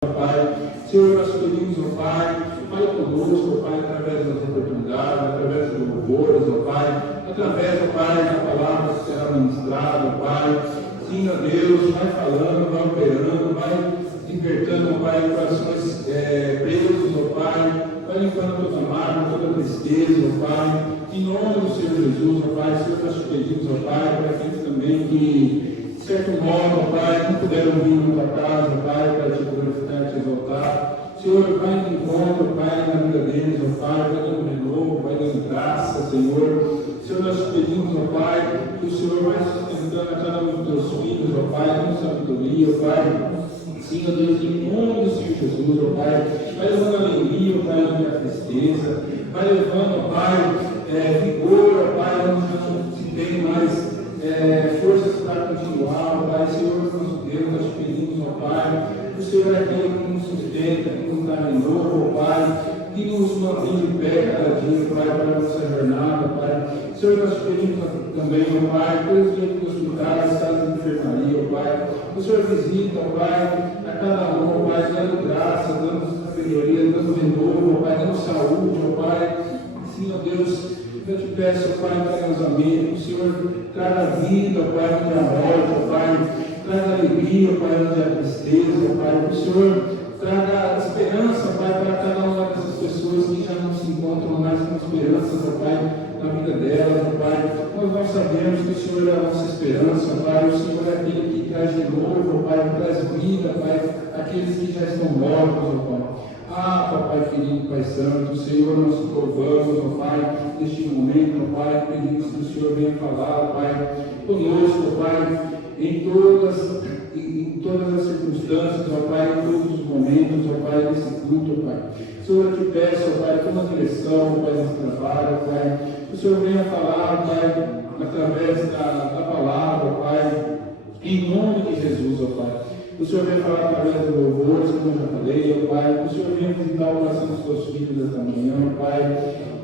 Pai. Senhor, nós pedimos, ó Pai, fale conosco, ó Pai, através das oportunidades, através dos louvores, ó Pai, através, ó Pai, da palavra que será ministrada, ó Pai. Sim, ó Deus, vai falando, vai operando, vai libertando, ó Pai, corações presos, ó Pai, vai limpando toda mágoa, toda tristeza, ó Pai. Em nome do Senhor Jesus, ó Pai, Senhor, nós te pedimos, ó Pai, para aqueles também que, de certo modo, ó Pai, não puderam vir na tua casa, ó Pai, para te glorificar, te exaltar. Senhor, vai de encontro, Pai, na vida deles, ó Pai, vai dando renovo, vai dando graça, Senhor. Senhor, nós te pedimos, ó Pai, que o Senhor vai sustentando a cada um dos teus filhos, ó Pai, com sabedoria, ó Pai. Sim, ó Deus, em nome do Senhor Jesus, ó Pai, vai levando alegria, ó Pai, onde há tristeza, vai levando, ó Pai, vigor, ó Pai, onde já não se tem mais forças para continuar, ó Pai. Senhor, nosso Deus, nós te pedimos, ó Pai, o Senhor é aquele que nos sustenta, que nos dá renovo, ó Pai, que nos mantém de pé cada dia, Pai, para a nossa jornada, Pai. Senhor, nós te pedimos também, ó Pai, pelos leitos dos hospitais, salas de enfermaria, ó Pai. O Senhor visita, ó Pai, a cada um, ó Pai, dando graça, dando sabedoria, dando renovo, ó Pai, dando saúde, ó Pai. Sim, ó Deus, eu te peço, ó Pai, para meus amigos, o Senhor traga vida, ó Pai, onde há morte, ó Pai, traga alegria, ó Pai, onde há tristeza, ó Pai, o Senhor traga esperança, ó Pai, para cada uma dessas pessoas que já não se encontram mais com esperanças, ó Pai, na vida delas, ó Pai. Nós sabemos que o Senhor é a nossa esperança, ó Pai, o Senhor é aquele que traz de novo, ó Pai, que traz vida, Pai, aqueles que já estão mortos, ó Pai. Ah, Papai querido, Pai Santo, Senhor, nós te louvamos, ó Pai, neste momento, ó Pai, pedimos que o Senhor venha falar, ó Pai, conosco, ó Pai, em todas as circunstâncias, ó Pai, em todos os momentos, ó Pai, desse culto, ó Pai. Senhor, eu te peço, ó Pai, toma direção, ó Pai, nesse trabalho, ó Pai, que o Senhor venha falar, ó Pai, através da palavra, ó Pai, em nome de Jesus, ó Pai. O Senhor venha falar através dos louvores, como eu já falei, ó Pai. O Senhor venha visitar o coração dos teus filhos nesta manhã, ó Pai.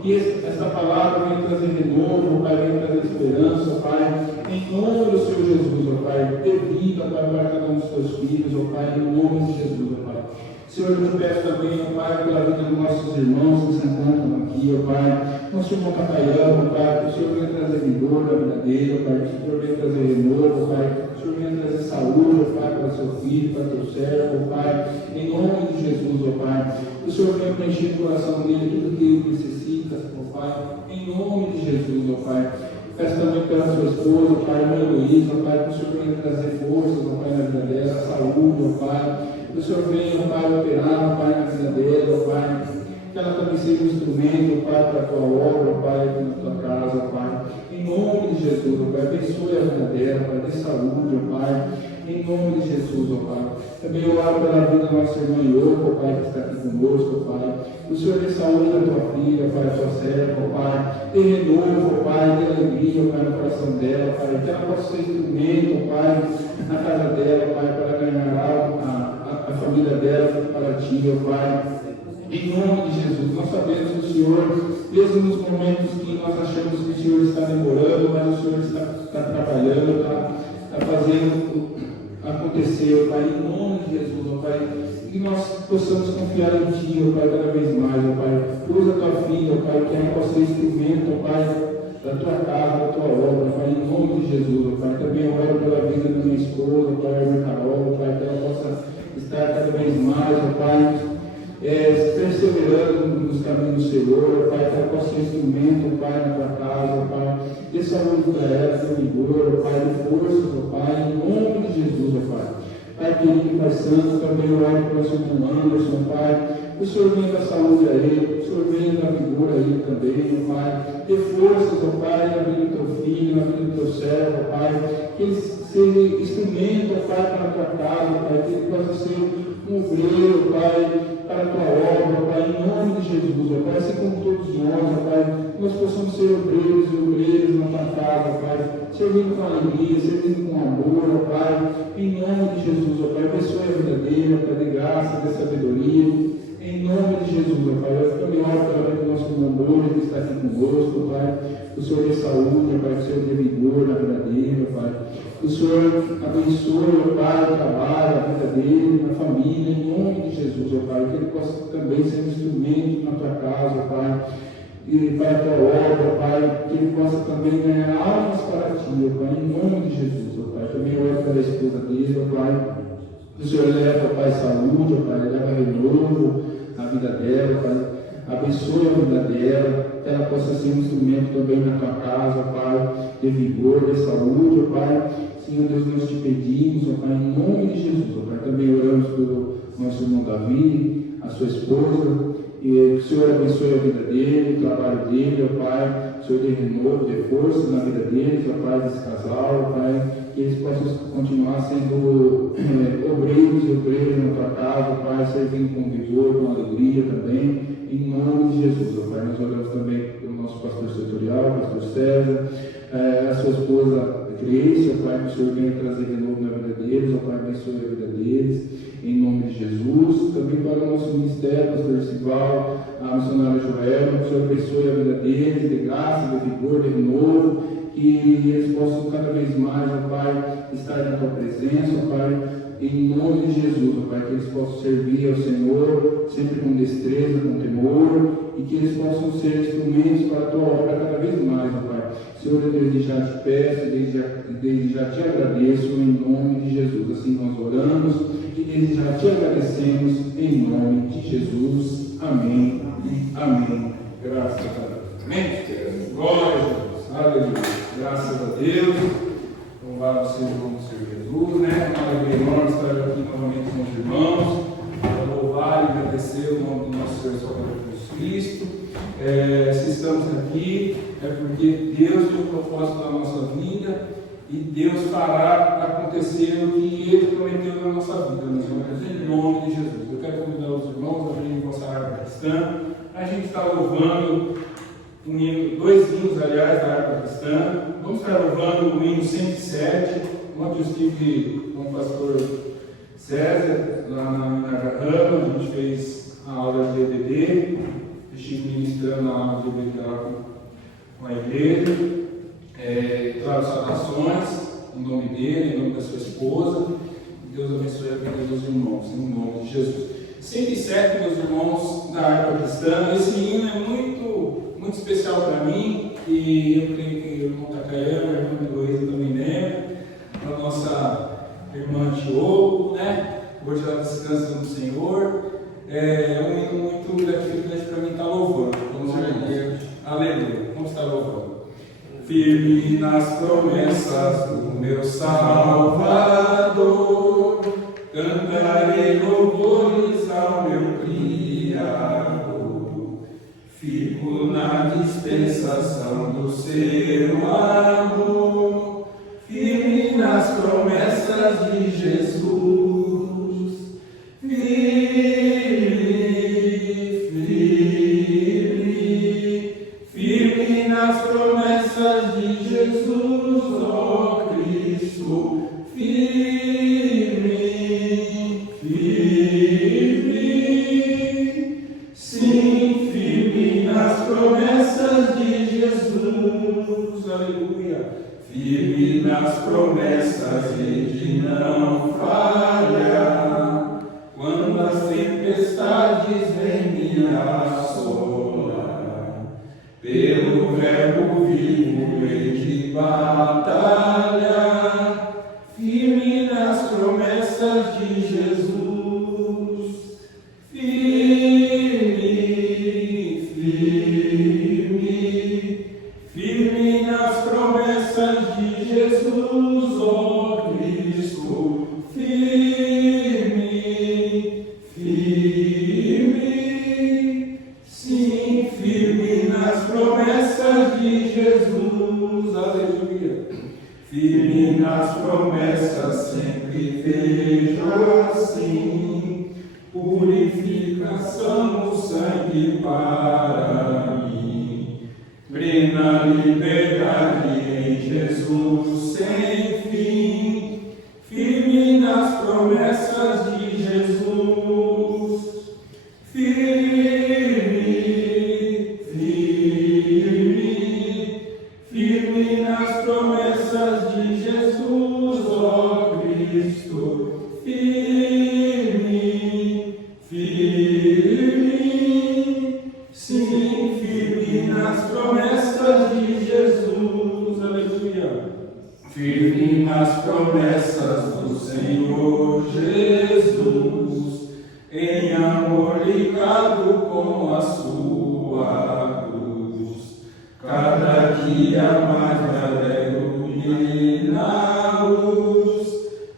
Que esta palavra venha trazer renovo, ó Pai, venha trazer esperança, ó Pai. Em nome do Senhor Jesus, ó Pai. Dê vida, ó Pai, para cada um dos teus filhos, ó Pai, em nome de Jesus, ó Pai. Senhor, eu te peço também, ó Pai, pela vida dos nossos irmãos que se encontram aqui, ó Pai. Nosso irmão Cataiano, ó Pai, que o Senhor venha trazer vigor na vida dele, ó Pai. Que o Senhor venha trazer renovo, ó Pai. Que o Senhor venha trazer saúde, ó Pai, para seu filho, para teu servo, ó Pai. Em nome de Jesus, ó Pai. Que o Senhor venha preencher o coração dele tudo que ele necessita, ó Pai. Em nome de Jesus, ó Pai. Peço também pela sua esposa, ó Pai, Maria Luísa, ó Pai, que o Senhor venha trazer forças, ó Pai, na vida dela, saúde, ó Pai. Que o Senhor venha, ó Pai, operar, ó Pai, na vida dela, ó Pai. Que ela também seja um instrumento, ó Pai, para a tua obra, ó Pai, aqui na tua casa, ó Pai. Em nome de Jesus, ó Pai, abençoe a vida dela, Pai, dê saúde, ó Pai. Em nome de Jesus, ó Pai. Também eu oro pela vida da nossa irmã Ioco, ó Pai, que está aqui conosco, ó Pai. O Senhor dê saúde à tua filha, Pai, à tua serva, ó Pai. Dê renovo, ó Pai, dê alegria, ó Pai, no coração dela, Pai. Que ela possa ser instrumento, ó Pai, na casa dela, Pai, para ganhar algo, a família dela para ti, ó Pai. Em nome de Jesus, nós sabemos que o Senhor, mesmo nos momentos que nós achamos que o Senhor está demorando, mas o Senhor está trabalhando, está fazendo acontecer, ó Pai, em nome de Jesus, ó Pai, que nós possamos confiar em Ti, ó Pai, cada vez mais, ó Pai. Usa a Tua filha, ó Pai, que ela possa ser instrumento, ó Pai, da Tua casa, da Tua obra, ó Pai, em nome de Jesus, ó Pai. Também oro pela vida da minha esposa, ó Pai, a minha Carol, ó Pai, que ela possa estar cada vez mais, ó Pai, perseverando nos caminhos do Senhor, Pai, que ela possa ser instrumento, Pai, na tua casa, Pai, dê saúde para ela, dê vigor, Pai, dê força, Pai, em nome de Jesus, Pai. Pai querido, Pai Santo, também eu oro pelo seu irmão Anderson, Pai, que o Senhor venha dar saúde a ele, que o Senhor venha dar vigor a ele também, Pai, dê forças, Pai, na vida do teu filho, na vida do teu servo, Pai, que ele seja instrumento, Pai, para a tua casa, Pai, que ele possa ser um obreiro, Pai, para a tua obra, Pai, em nome de Jesus, ó Pai, assim como todos nós, ó Pai, nós possamos ser obreiros e obreiras na tua casa, Pai, servindo com alegria, servindo com amor, ó Pai, em nome de Jesus, ó Pai, abençoe a vida dele, Pai, dê graça, dê sabedoria, Em nome de Jesus, ó Pai, eu também oro pela vida do nosso irmão Bruno, que está aqui conosco, Pai. O Senhor dê saúde, ó Pai, o Senhor dê vigor na vida dele, ó Pai. O Senhor abençoe, ó Pai, o trabalho, a vida dele, na família, em nome de Jesus, ó Pai. Que ele possa também ser um instrumento na tua casa, ó Pai. E para a tua obra, Pai, que ele possa também ganhar almas para ti, ó Pai, em nome de Jesus, ó Pai. Também oro pela esposa dele, ó Pai. O Senhor leva, ó Pai, saúde, ó Pai, leva renovo na vida dela, Pai. Abençoe a vida dela, que ela possa ser um instrumento também na tua casa, Pai, de vigor, de saúde, ó Pai. Senhor Deus, nós te pedimos, ó Pai, em nome de Jesus, ó Pai. Também oramos pelo nosso irmão Davi, a sua esposa. E que o Senhor abençoe a vida dele, o trabalho dele, ó Pai. O Senhor dê renovo, dê força na vida deles, ó Pai, desse casal, ó Pai. Que eles possam continuar sendo obreiros e obreiras na tua casa, ó Pai, servindo com vigor, com alegria também. Em nome de Jesus, ó Pai. Nós oramos também pelo nosso pastor setorial, pastor César, a sua esposa Grace, ó Pai, que o Senhor venha trazer renovo na vida deles, ó Pai, abençoe a vida deles. Em nome de Jesus, também para o nosso ministério, pastor Sival, a missionária Joelma, que o Senhor abençoe a vida deles, de graça, de vigor, de renovo, que eles possam cada vez mais, ó Pai, estar na tua presença, ó Pai, em nome de Jesus, ó Pai, que eles possam servir ao Senhor, sempre com destreza, com temor, e que eles possam ser instrumentos para a tua obra cada vez mais, ó Pai. Senhor, eu desde já te peço, desde já te agradeço, em nome de Jesus. Assim nós oramos e desde já te agradecemos, em nome de Jesus. Amém. Amém. Graças a Deus. Amém. Glória a Jesus. Aleluia. Graças a Deus. Louvado seja o nome do Senhor Jesus, né? Uma alegria enorme estar aqui novamente com os irmãos, para louvar e agradecer o nome do nosso Senhor Salvador Jesus Cristo. Se estamos aqui, é porque Deus tem um propósito na nossa vida e Deus fará acontecer o que Ele prometeu na nossa vida, em nome de Jesus. Eu quero convidar os irmãos a virem vossa harpa cristã. A gente está louvando dois hinos, aliás, da harpa cristã. Vamos estar louvando o hino 107. Ontem eu estive com o pastor César, lá na Garrama. A gente fez a aula de EBD. Eu estive ministrando a aula de EBD com a igreja. Claro, saudações em nome dele, em nome da sua esposa. Deus abençoe a vida dos irmãos, em nome de Jesus. 107, meus irmãos da harpa cristã. Esse hino é muito especial para mim, e eu creio que o irmão Takayama, a irmã Heloísa também lembra, a nossa irmã Diogo, né? Hoje ela descansa no Senhor. É um hino muito gratificante para mim estar louvando. Vamos ver. Aleluia. Vamos estar louvando. Firme nas promessas do meu Salvador, cantarei louvores ao meu Criador. Fico na dispensação do seu amor, firme nas promessas de Jesus. Firme nas promessas de Jesus, ó Cristo. Sim, firme nas promessas de Jesus, aleluia. Firme nas promessas de não falhar, quando as tempestades vêm me assolar, pelo verbo vivo rei de batalha, firme nas promessas de Jesus. Firme nas promessas de Jesus, ó Cristo. Sim, firme nas promessas de Jesus, aleluia. Firme nas promessas, sempre vejo assim, purificação no sangue para mim, plena liberdade em Jesus sem fim, firme nas promessas de Jesus. Firme firme, sim, firme nas promessas de Jesus, aleluia. Firme nas promessas do Senhor Jesus, em amor ligado com a sua cruz, cada dia mais me alegro na luz,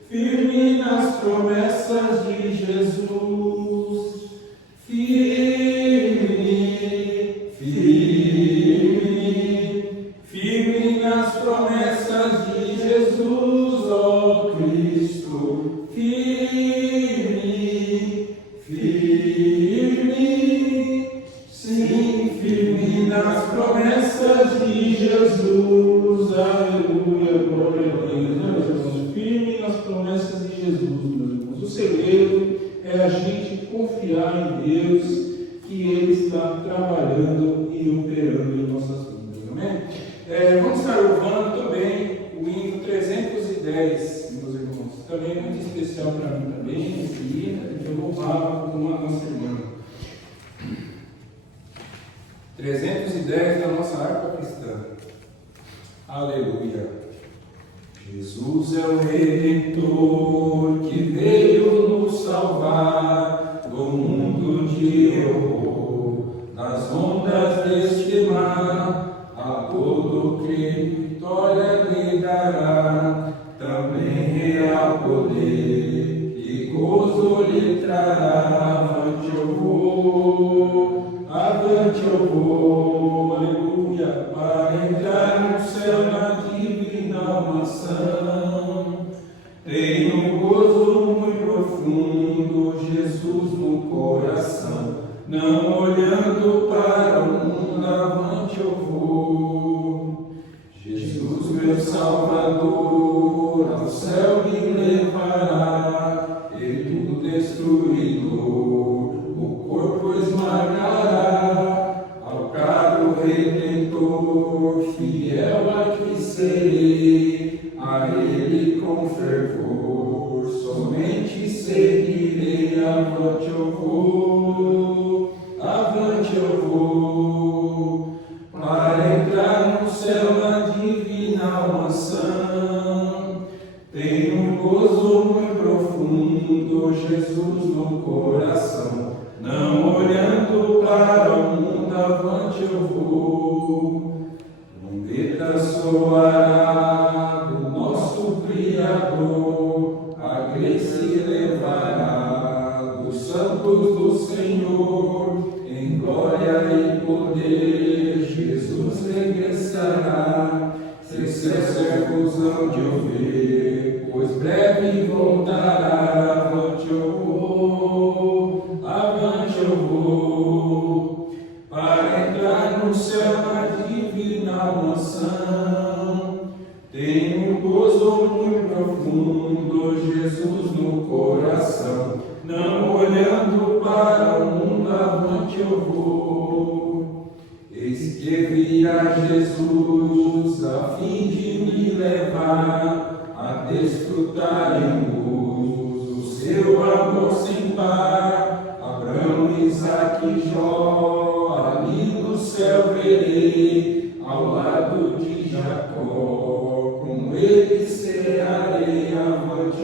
firme nas promessas de Jesus, firme, firme, firme nas promessas de Jesus, ó Cristo, firme, firme, sim, firme nas promessas de Jesus, aleluia, glória a Deus, meus irmãos, firme nas promessas de Jesus, meus irmãos. O segredo é a gente confiar em Deus, que Ele está trabalhando e operando em nossas vidas, amém? Vamos estar louvando também o hino 310, meus irmãos, também é muito especial para mim também, esse hino, eu louvava com a nossa irmã. 310 da nossa harpa cristã. Aleluia. Jesus é o Redentor que veio nos salvar do mundo de horror, das ondas deste mar, a todo crente vitória lhe dará, também real poder e gozo lhe trará. Avante eu vou, aleluia, para entrar no céu na divina mansão. Tenho gozo muito profundo, Jesus no coração, não olhando para o mundo, avante eu vou. Jesus, meu Salvador, ao céu me levará, e do destruidor o corpo esmagará. Ao caro Redentor, fiel a que serei, a Ele com fervor somente seguirei. Avante eu vou, para entrar no céu na divina mansão. Tenho um gozo muito profundo, Jesus no coração, não olhando para o mundo, avante eu vou. Trombeta soará do nosso Criador, a grei se levará dos santos do Senhor, em glória e poder Jesus regressará. Se seus servos hão de ouvir, pois breve voltará. Avante eu vou, para entrar no céu na divina mansão. Tenho um gozo muito profundo, Jesus no coração, não olhando para o mundo, avante eu vou. Eis que vi a Jesus a fim de me levar a desfrutar em luz o seu amor sem par. Abraão, Isaque e Jó, ali no céu verei, ao lado de Jacó, com ele cearei. Avante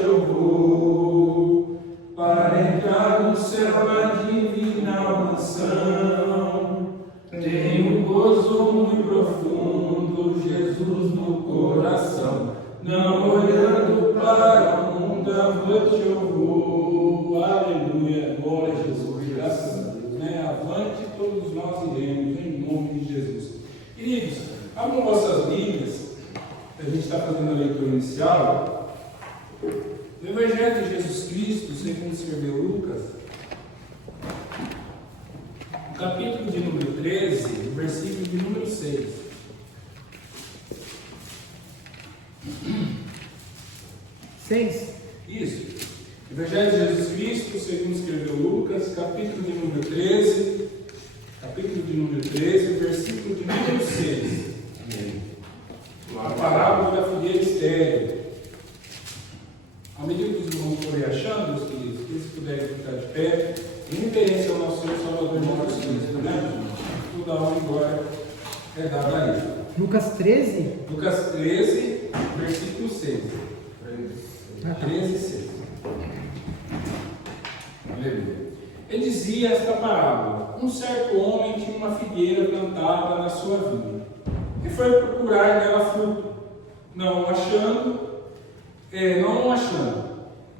eu vou, para entrar no céu na divina mansão. Tenho um gozo muito profundo, Jesus no coração, não olhando para o mundo, avante eu vou. Aleluia, glória a Jesus, graças a Deus, né? Avante todos nós iremos, em nome de Jesus. Queridos, abram vossas Bíblias, a gente está fazendo a leitura inicial do Evangelho de Jesus Cristo, segundo escreveu Lucas, capítulo de número 13, versículo de número 6. Isso. Evangelho de Jesus Cristo, segundo escreveu Lucas, capítulo de número 13, versículo de número 6. A parábola da figueira estéril. À medida que os irmãos forem achar, pé, em reverência ao nosso Senhor Salvador Jesus Cristo, né? Toda a honra e glória é dada a Ele. Lucas 13? Lucas 13, versículo 6. 13 e 6. Aleluia. Ele dizia esta parábola: um certo homem tinha uma figueira plantada na sua vinha e foi procurar nela fruto, não achando.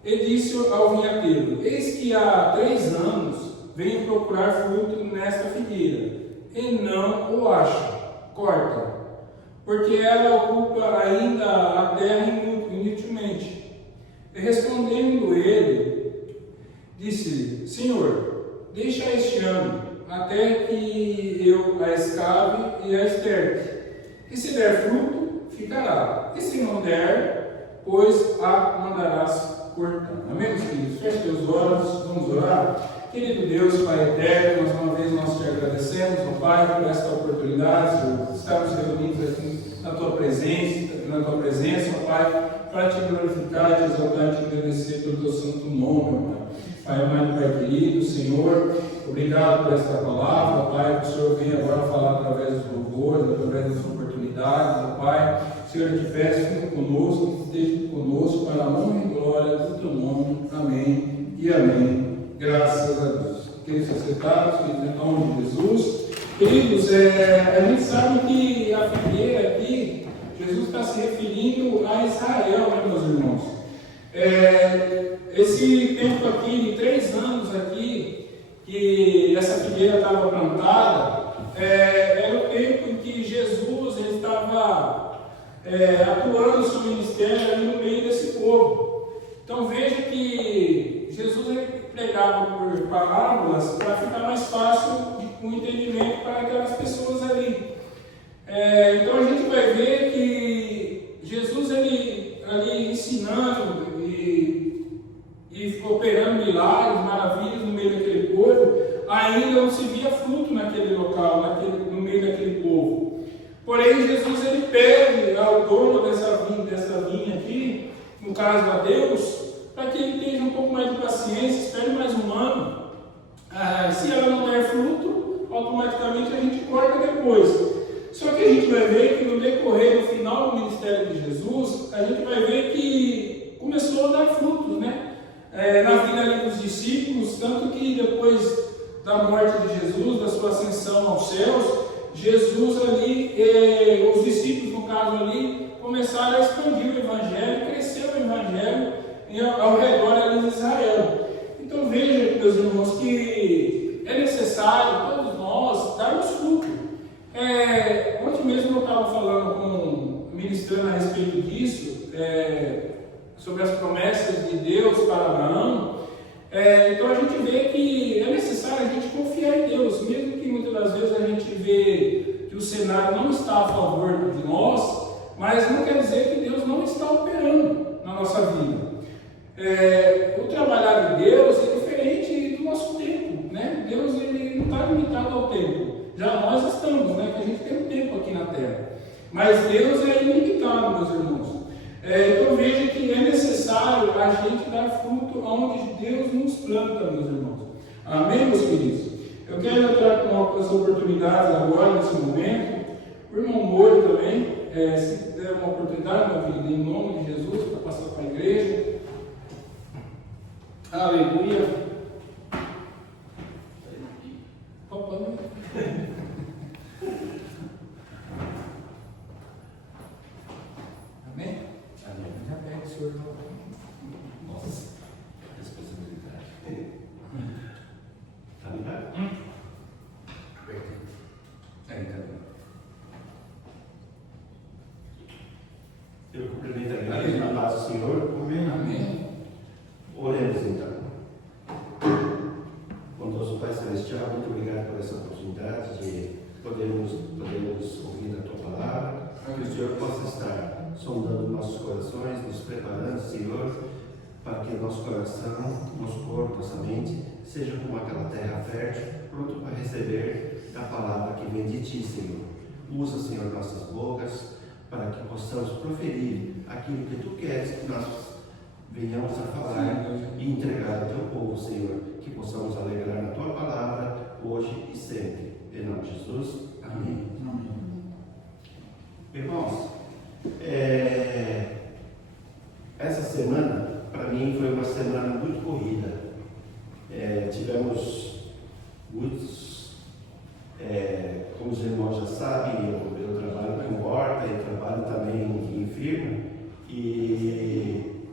Ele disse ao vinhateiro: eis que há 3 anos venho procurar fruto nesta figueira e não o acho. Corta, porque ela ocupa ainda a terra inutilmente. E respondendo ele, disse-lhe: Senhor, deixa este ano, até que eu a escave e a esterte. E se der fruto, ficará. E se não der, pois a mandarás cortar. Amém, meus queridos? Feche teus olhos, vamos orar. Querido Deus, Pai eterno, mais uma vez nós te agradecemos, ó Pai, por esta oportunidade, por estarmos reunidos aqui na tua presença, ó Pai, para te glorificar, te exaltar e te agradecer pelo teu santo nome, ó Pai. Pai amado, Pai querido, Senhor, obrigado por esta palavra, ó Pai, que o Senhor venha agora falar através dos louvores, através das oportunidades, ó Pai. Senhor, eu te peço, fica conosco, que esteja conosco, para a honra e glória do teu nome. Amém e amém. Graças a Deus. Queridos assentados, queridos, em nome de Jesus. Queridos, a gente sabe que a figueira aqui, Jesus está se referindo a Israel, né, meus irmãos? Esse tempo aqui, de 3 anos aqui, que essa figueira estava plantada, era o tempo em que Jesus ele estava atuando o seu ministério ali no meio desse povo. Então veja que Jesus ele pregava por parábolas para ficar mais fácil o entendimento para aquelas pessoas ali. Então a gente vai ver que Jesus ele ali ensinando e operando milagres, maravilhas no meio daquele povo, ainda não se via fruto naquele local, no meio daquele povo. Porém Jesus ele pede ao dono dessa vinha aqui, no caso a Deus, para que ele tenha um pouco mais de paciência, espere mais um ano. Se ela não der fruto, automaticamente a gente corta depois. Só que a gente vai ver que no decorrer, no final do ministério de Jesus, a gente vai ver que começou a dar frutos, né? Na vida ali dos discípulos, tanto que depois da morte de Jesus, da sua ascensão aos céus, Jesus ali, os discípulos no caso ali, começaram a expandir o Evangelho, crescer o Evangelho ao redor ali de Israel. Então veja, meus irmãos, que é necessário todos nós darmos fruto. Ontem mesmo eu estava falando ministrando a respeito disso, sobre as promessas de Deus para Abraão. Então a gente vê que é necessário a gente confiar em Deus, mesmo que muitas das vezes a gente vê que o cenário não está a favor de nós, mas não quer dizer que Deus não está operando na nossa vida. O trabalhar de Deus é diferente do nosso tempo, né? Deus ele não está limitado ao tempo, já nós estamos, né? Que a gente tem um tempo aqui na Terra, mas Deus é ilimitado, meus irmãos. Então veja que é necessário a gente dar fruto onde Deus nos planta, meus irmãos. Amém, meus queridos? Eu quero entrar com as oportunidades agora, nesse momento. O irmão Moro também, se der uma oportunidade, meu querido, em nome de Jesus, para passar para a igreja. Aleluia. Amém? Amém. Já pega o senhor. Nossa, responsabilidade. Tá ligado? Eu cumprimento a igreja na paz do Senhor. Amém. Amém. Oremos então. Bondoso Pai Celestial, muito obrigado por essa oportunidade de podermos ouvir a Tua palavra. Que o Senhor possa estar sondando nossos corações, nos preparando, Senhor, para que nosso coração, nosso corpo, nossa mente seja como aquela terra fértil, pronto para receber a palavra que vem de Ti, Senhor. Usa, Senhor, nossas bocas para que possamos proferir aquilo que Tu queres que nós venhamos a falar e entregar ao Teu povo, Senhor, que possamos nome de Jesus. Amém. Amém. Irmãos, essa semana, para mim, foi uma semana muito corrida. Tivemos muitos, como os irmãos já sabem, eu trabalho com horta, eu trabalho também em firma, e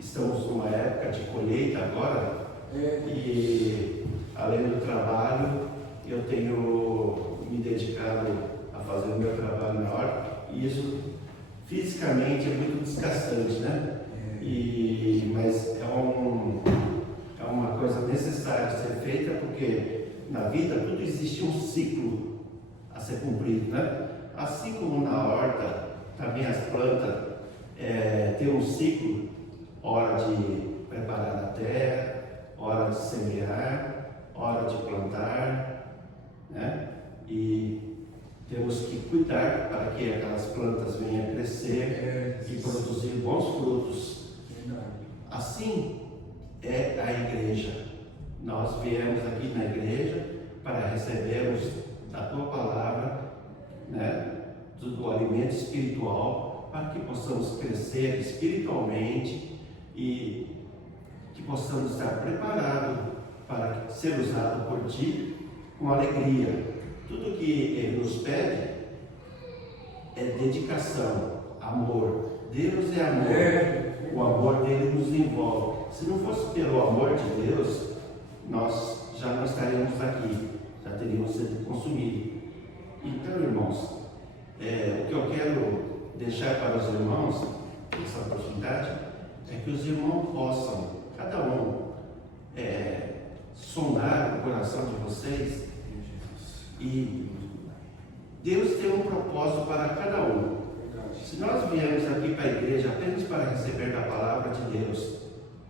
estamos numa época de colheita agora, e além do trabalho, eu tenho me dedicado a fazer o meu trabalho na horta, e isso fisicamente é muito desgastante, né? Mas é uma coisa necessária de ser feita, porque na vida tudo existe um ciclo a ser cumprido, né? Assim como na horta, também as plantas têm um ciclo, hora de preparar a terra, hora de semear, hora de plantar, né? E temos que cuidar para que aquelas plantas venham a crescer e produzir bons frutos. Assim é a igreja. Nós viemos aqui na igreja para recebermos da tua palavra, né, do alimento espiritual, para que possamos crescer espiritualmente e que possamos estar preparados para ser usados por ti com alegria. Tudo que ele nos pede é dedicação, amor. Deus é amor. O amor dele nos envolve. Se não fosse pelo amor de Deus, nós já não estaríamos aqui, já teríamos sido consumidos. Então, irmãos, o que eu quero deixar para os irmãos, nessa oportunidade, é que os irmãos possam, cada um, sondar o coração de vocês. E Deus tem um propósito para cada um. Se nós viemos aqui para a igreja apenas para receber da palavra de Deus,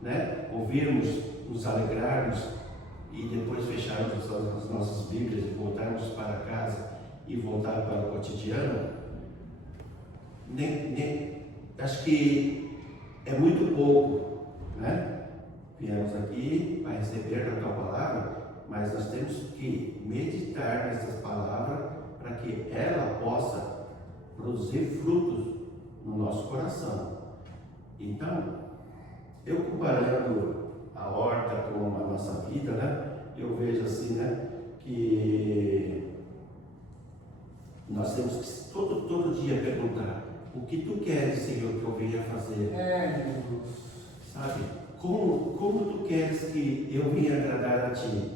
né? Ouvirmos, nos alegrarmos e depois fecharmos as nossas Bíblias e voltarmos para casa e voltar para o cotidiano, acho que é muito pouco, né? Viemos aqui para receber da tua palavra, mas nós temos que meditar nessas palavras para que ela possa produzir frutos no nosso coração. Então, eu comparando a horta com a nossa vida, né, eu vejo assim, né, que nós temos que todo dia perguntar: o que tu queres, Senhor, que eu venha fazer? Sabe? Como tu queres que eu venha agradar a ti?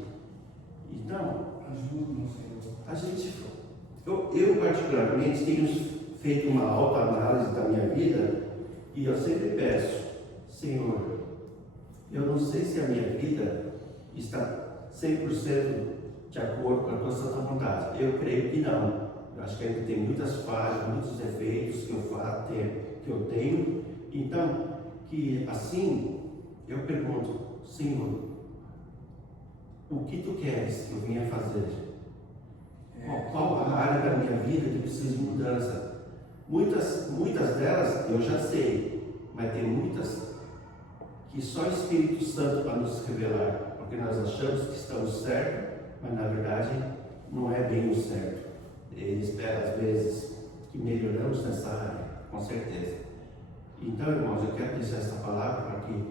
Então, ajuda-nos, Senhor. Eu particularmente tenho feito uma autoanálise da minha vida e eu sempre peço: Senhor, eu não sei se a minha vida está 100% de acordo com a tua santa vontade. Eu creio que não. Eu acho que ainda tem muitas falhas, muitos defeitos que eu tenho. Então, que assim eu pergunto: Senhor, o que tu queres que eu venha fazer? Qual a área da minha vida que precisa de mudança? Muitas delas eu já sei, mas tem muitas que só o Espírito Santo para nos revelar, porque nós achamos que estamos certos, mas na verdade não é bem o certo. Ele espera às vezes que melhoramos nessa área, com certeza. Então, irmãos, eu quero dizer essa palavra para que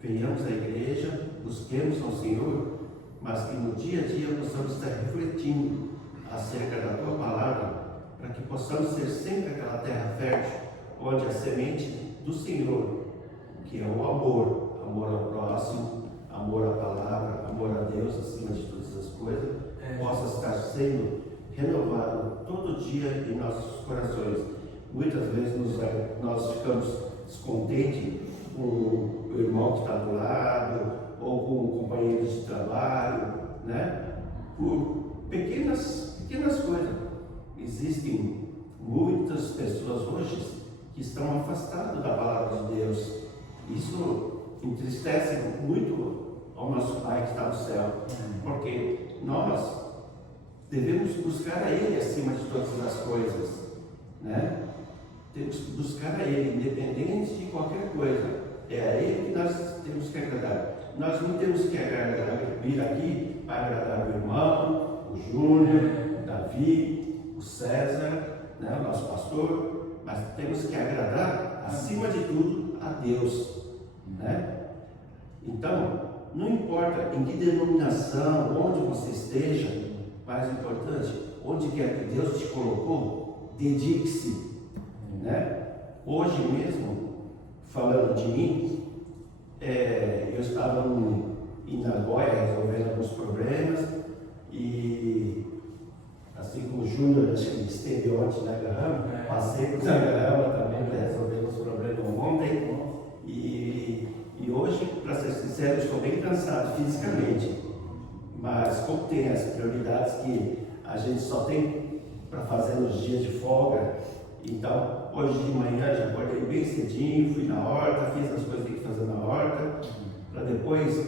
venhamos à igreja, busquemos ao Senhor, mas que no dia a dia possamos estar refletindo acerca da tua palavra, para que possamos ser sempre aquela terra fértil, onde a semente do Senhor, que é o amor ao próximo, amor à palavra, amor a Deus acima de todas as coisas, possa estar sendo renovado todo dia em nossos corações. Muitas vezes nós ficamos descontentes com o irmão que está do lado, ou com o companheiro de trabalho, né? Por pequenas coisas. Existem muitas pessoas hoje que estão afastadas da palavra de Deus. Isso entristece muito ao nosso Pai que está no céu, porque nós devemos buscar a Ele acima de todas as coisas, né? Temos que buscar a Ele, independente de qualquer coisa. É a Ele que nós temos que agradar. Nós não temos que vir aqui para agradar o irmão, o Júnior, da Davi, o César, né, o nosso pastor, mas temos que agradar, acima de tudo, a Deus. Né? Então, não importa em que denominação, onde você esteja, mais importante, onde quer que Deus te colocou, dedique-se. Né? Hoje mesmo, falando de mim, eu estava em Nagoya resolvendo alguns problemas e, assim como o Júnior, acho que esteve ontem na Garrama, passei por Garrama também para resolver os problemas ontem e hoje, para ser sincero, estou bem cansado fisicamente, mas como tem as prioridades que a gente só tem para fazer nos dias de folga, então hoje de manhã já acordei bem cedinho, fui na horta, fiz as coisas que tem que fazer na horta, para depois,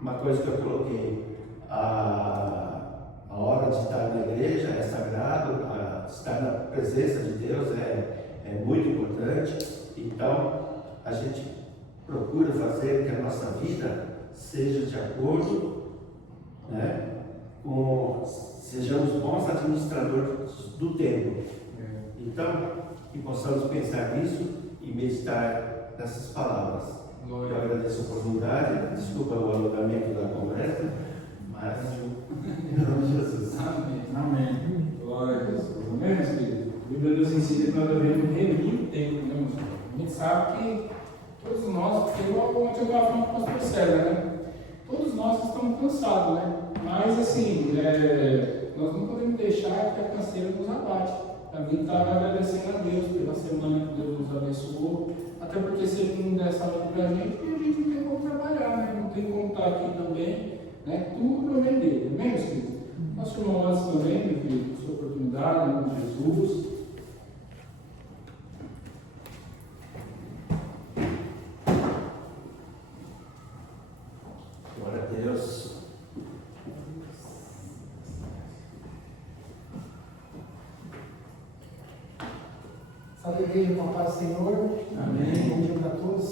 uma coisa que eu coloquei, a hora de estar na igreja é sagrado, estar na presença de Deus é muito importante, então a gente procura fazer que a nossa vida seja de acordo, né, sejamos bons administradores do tempo. Então, que possamos pensar nisso e meditar nessas palavras. Eu agradeço a oportunidade, desculpa o alongamento da conversa, mas em nome de Jesus. Amém. Amém. Glória a Jesus. Amém, meus queridos? A Bíblia nos ensina que nós devemos remir o tempo, né, meus queridos? A gente sabe que todos nós, porque igual ontem eu estava falando com o pastor César, né? Todos nós estamos cansados, né? Mas assim, nós não podemos deixar que a canseira nos abate. A mim está agradecendo a Deus pela semana que Deus nos abençoou, até porque se Ele não der saúde para a gente não tem como trabalhar, né? Não tem como estar aqui também, né? Tudo para o bem dele, amém, meus queridos? Nosso irmão Lázaro também, meu filho, sua oportunidade, em nome de Jesus. Glória a Deus. Salve a igreja com a paz do Senhor. Amém. Bom dia para todos.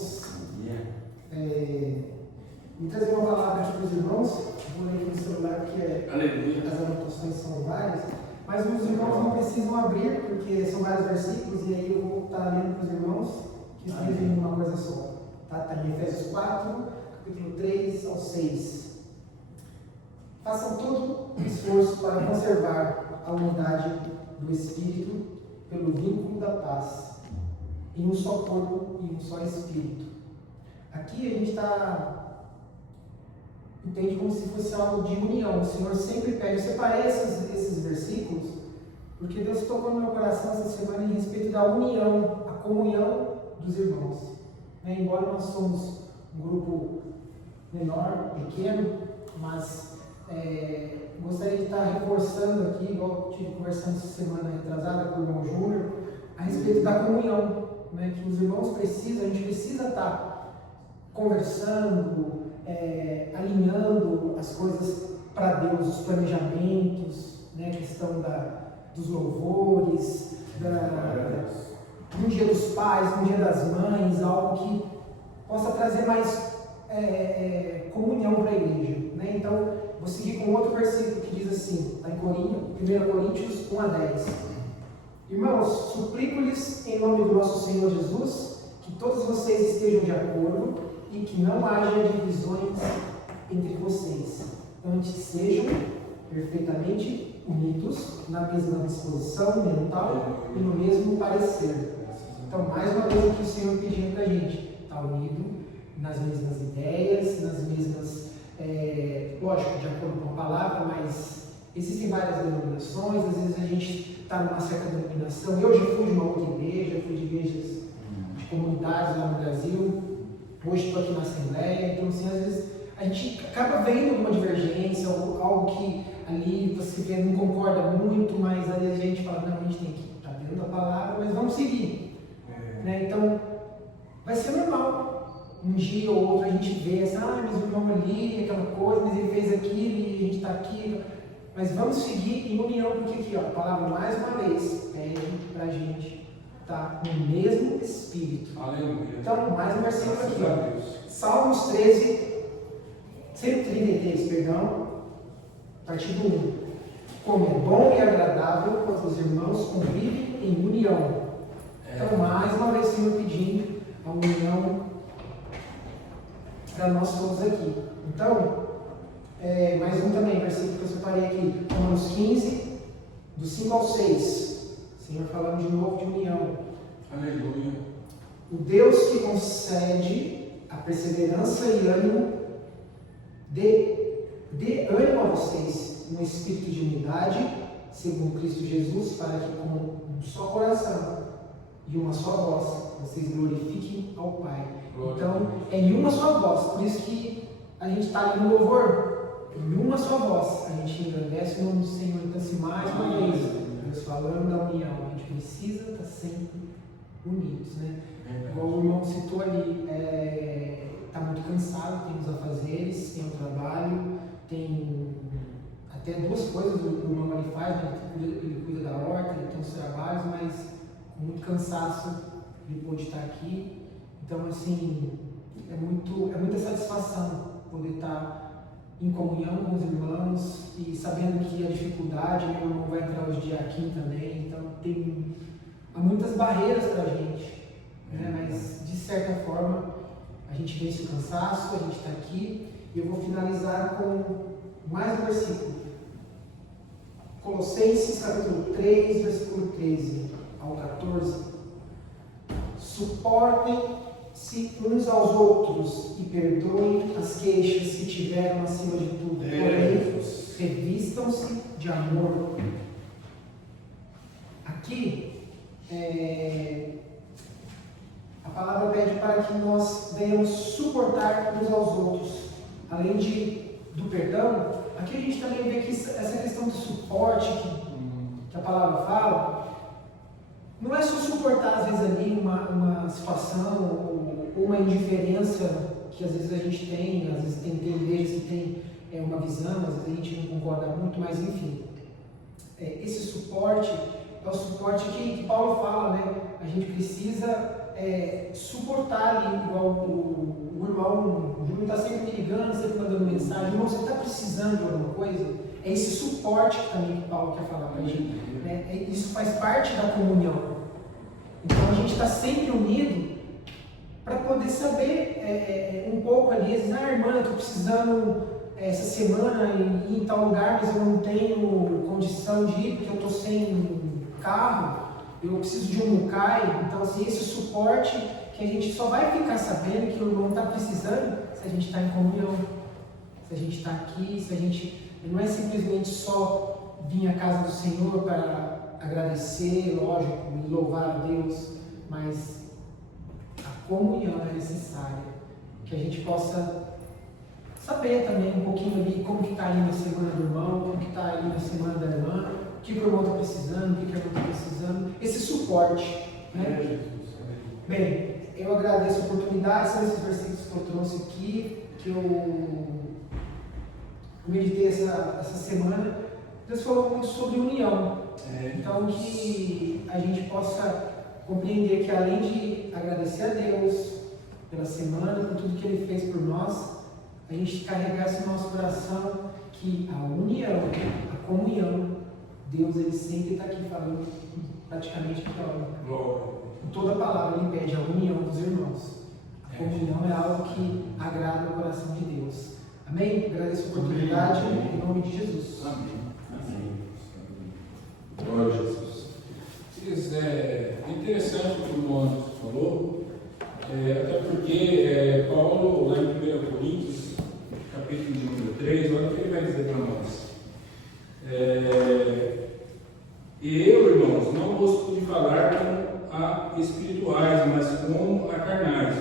Me trazer uma palavra aqui para os irmãos. Vou ler aqui no celular porque Aleluia. as anotações são várias. Mas os irmãos não precisam abrir porque são vários versículos e aí eu vou estar lendo para os irmãos que estejam em uma coisa só. Está em Efésios 4, capítulo 3 ao 6. Façam todo o esforço para conservar a unidade do Espírito pelo vínculo da paz, em um só corpo e um só Espírito. Aqui a gente entende como se fosse algo de união. O Senhor sempre pede. Eu separei esses versículos porque Deus tocou no meu coração essa semana em respeito da união, a comunhão dos irmãos. Embora nós somos um grupo menor, pequeno, mas gostaria de estar reforçando aqui, igual eu estive conversando essa semana retrasada com o irmão Júnior, a respeito da comunhão, que os irmãos precisam, a gente precisa estar conversando, alinhando as coisas para Deus, os planejamentos, a questão dos louvores, no dia dos pais, no dia das mães, algo que possa trazer mais comunhão para a igreja. Então, vou seguir com outro versículo que diz assim, está em 1 Coríntios 1 a 10. Irmãos, suplico-lhes em nome do nosso Senhor Jesus, que todos vocês estejam de acordo e que não haja divisões entre vocês. Antes sejam perfeitamente unidos na mesma disposição mental e no mesmo parecer. Então, mais uma vez aqui o Senhor pedindo para a gente estar unido nas mesmas ideias, nas mesmas, lógico, de acordo com a palavra, mas existem várias denominações, às vezes a gente está numa certa denominação. Eu já fui de uma outra igreja, fui de igrejas de comunidades lá no Brasil, hoje estou aqui na Assembleia, então assim, às vezes a gente acaba vendo alguma divergência, algo que ali você vê, não concorda muito, mas aí a gente fala, não, a gente tem que estar dentro da palavra, mas vamos seguir. Então, vai ser normal. Um dia ou outro a gente vê assim, mas o irmão ali, aquela coisa, mas ele fez aquilo e a gente está aqui. Mas vamos seguir em união, porque aqui, a palavra mais uma vez pede para a gente estar no mesmo Espírito. Aleluia. Então, mais um versículo aqui, Salmos 133, perdão, partido 1. como é bom e agradável quando os irmãos convivem em união. Então, mais uma vez, Senhor, pedindo a união para nós todos aqui. Então, mais um também, versículo que eu separei aqui, Romanos 15, do 5 ao 6. Senhor, falando de novo de união. Aleluia. O Deus que concede a perseverança e ânimo, dê ânimo a vocês no espírito de unidade, segundo Cristo Jesus, para que com um só coração e uma só voz vocês glorifiquem ao Pai. Então, é em uma só voz, por isso que a gente está ali no louvor, em uma só voz, a gente engrandece o nome do Senhor. Então, assim, mais uma vez, Deus falando da união, a gente precisa estar sempre unidos, né? Igual o irmão citou ali, está muito cansado, tem os afazeres, tem o trabalho, tem até duas coisas o irmão ali faz, né? Ele cuida da horta, ele tem os trabalhos, mas com muito cansaço ele pôde estar aqui. Então, assim, é muita satisfação poder estar em comunhão com os irmãos e sabendo que a dificuldade, meu irmão vai entrar hoje dia 15 também, então há muitas barreiras para a gente, né? Mas de certa forma a gente vence o cansaço, a gente está aqui, e eu vou finalizar com mais um versículo. Colossenses capítulo 3, versículo 13 ao 14. Suportem-se uns aos outros e perdoem as queixas que tiveram acima de tudo. Porém, revistam-se de amor. Aqui, a palavra pede para que nós venhamos suportar uns aos outros. Além do perdão, aqui a gente também vê que essa questão do suporte que a palavra fala, não é só suportar às vezes ali uma situação ou uma indiferença que às vezes a gente tem, às vezes tem igrejas que tem uma visão, às vezes a gente não concorda muito, mas enfim, esse suporte é o suporte que Paulo fala, né? A gente precisa suportar ali, igual o irmão Júnior está sempre me ligando, sempre mandando mensagem, irmão, você está precisando de alguma coisa? É esse suporte que também Paulo quer falar para a gente, né? Isso faz parte da comunhão. Então a gente está sempre unido para poder saber um pouco ali, às vezes, irmã, eu estou precisando essa semana ir em tal lugar, mas eu não tenho condição de ir porque eu estou sem carro, eu preciso de um mucai. Então, assim, esse suporte que a gente só vai ficar sabendo que o irmão está precisando se a gente está em comunhão, se a gente está aqui, se a gente não é simplesmente só vir à casa do Senhor para agradecer, lógico, e louvar a Deus, mas a comunhão é necessária, que a gente possa saber também um pouquinho ali como que está ali na semana do irmão, como que está ali na semana da irmã, o que o irmão está precisando, o que a irmã está precisando, esse suporte, né? Bem, eu agradeço a oportunidade, são esses versículos que eu trouxe aqui, que eu meditei essa semana. Deus falou muito sobre união, então que a gente possa compreender que além de agradecer a Deus pela semana, por tudo que Ele fez por nós, a gente carregasse no nosso coração que a união, a comunhão, Deus Ele sempre está aqui falando praticamente em toda a palavra Ele pede a união dos irmãos. A comunhão é algo que agrada o coração de Deus. Amém? Agradeço a oportunidade em nome de Jesus. Amém. Glória a Jesus. É interessante o que o irmão falou, até porque Paulo, lá em 1 Coríntios, capítulo de número 3, olha o que ele vai dizer para nós. E eu, irmãos, não vos pude falar como a espirituais, mas como a carnais,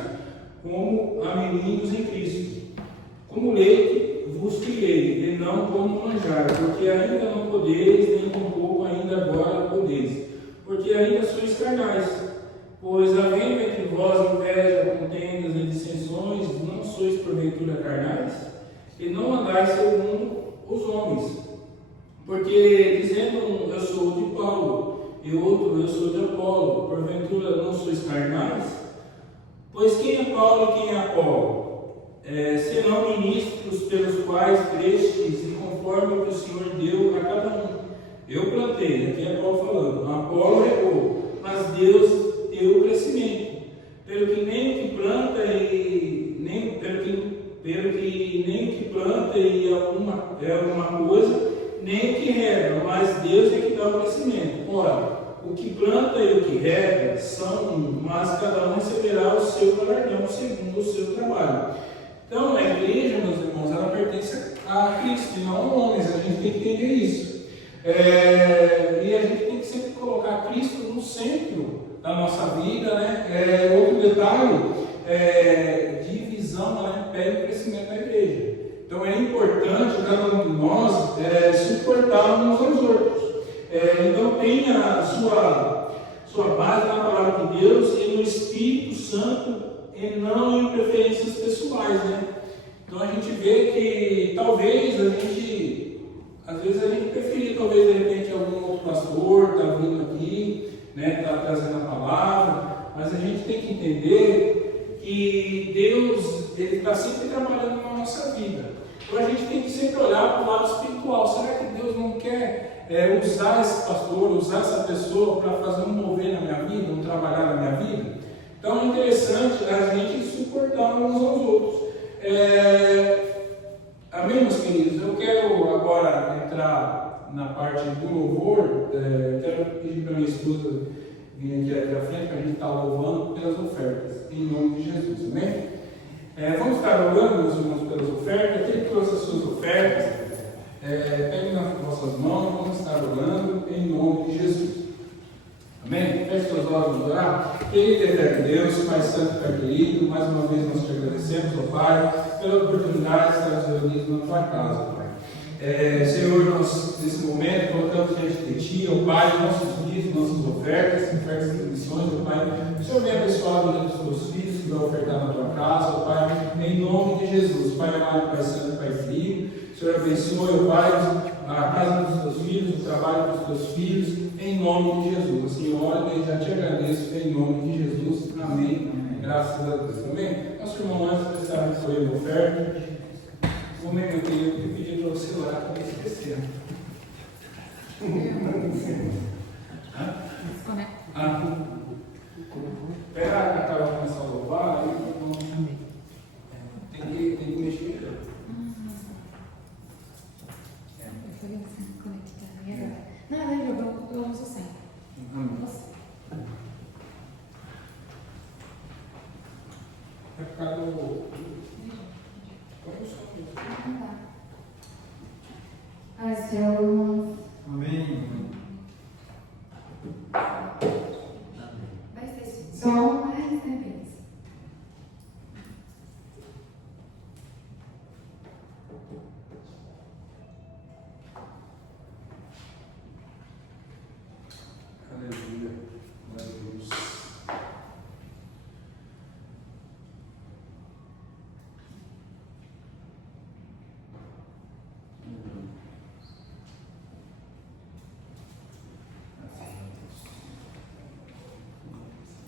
como a meninos em Cristo. Como leite vos criei, e não como manjar, porque ainda não podeis, nem tampouco ainda agora podeis, porque ainda sois carnais. Pois havendo entre vós inveja, contendas e dissensões, não sois porventura carnais? E não andais segundo os homens. Porque dizendo um, eu sou de Paulo, e outro, eu sou de Apolo, porventura não sois carnais? Pois quem é Paulo e quem é Apolo? Senão ministros pelos quais crestes, e conforme o que o Senhor deu a cada um. Eu plantei, aqui é Paulo falando, Apolo regou, mas Deus deu o crescimento. Pelo que nem o que planta e nem o que planta e é alguma coisa, nem o que rega, mas Deus é que dá o crescimento. Ora, o que planta e o que rega são um, mas cada um receberá o seu galardão segundo o seu trabalho. Então, a igreja, meus irmãos, ela pertence a Cristo e não a homens, a gente tem que entender isso. E a gente tem que sempre colocar Cristo no centro da nossa vida, né? Outro detalhe, divisão, ela impede o crescimento da igreja. Então é importante cada um de nós suportar uns aos outros. Então tenha a sua base na palavra de Deus e no Espírito Santo e não em preferências pessoais, né? Então a gente vê que talvez às vezes a gente preferir, talvez de repente algum outro pastor está vindo aqui, né, está trazendo a palavra, mas a gente tem que entender que Deus ele está sempre trabalhando na nossa vida. Então a gente tem que sempre olhar para o lado espiritual. Será que Deus não quer usar esse pastor, usar essa pessoa para fazer um mover na minha vida, um trabalhar na minha vida? Então é interessante a gente suportar uns aos outros. Amém, meus queridos? Eu quero agora entrar na parte do louvor. Quero pedir para minha esposa vir aqui à frente para a gente estar louvando pelas ofertas, em nome de Jesus, amém? Vamos estar orando, meus irmãos, pelas ofertas. Aquele que trouxe as suas ofertas, peguem nas vossas mãos, vamos estar orando em nome de Jesus. Amém? Feche suas olhos, vamos orar. Querido e eterno Deus, Pai Santo, Pai querido, mais uma vez nós te agradecemos, ó Pai, pela oportunidade de estarmos reunidos na tua casa, Pai. Senhor, nós nesse momento colocamos diante de Ti, ó Pai, nossos filhos, nossas ofertas e missões, ó Pai. O Senhor venha abençoar a vida dos teus filhos que vão ofertar na tua casa, ó Pai, em nome de Jesus. Pai amado, Pai Santo, Pai querido, o Senhor abençoe, ó Pai, a casa dos teus filhos, o trabalho dos teus filhos, em nome de Jesus. Assim, ora e já te agradeço em nome de Jesus. Amém. Graças a Deus. Amém. Nosso irmão, antes de estar recolhendo a oferta, vou me meter e pedir para você orar para não esquecer. Pega a cara para começar a louvar, aí tem que mexer. Não, eu uso sempre. Vai ficar do. Amém. Vai ser som, mas tem Aleluia. Glória a Deus.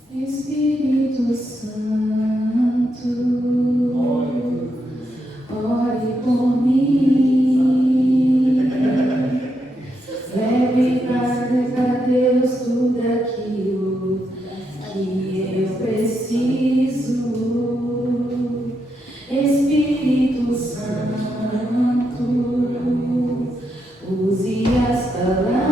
Espírito Santo, ore por mim, leve para Deus tudo aquilo que eu preciso. Espírito Santo, use as palavras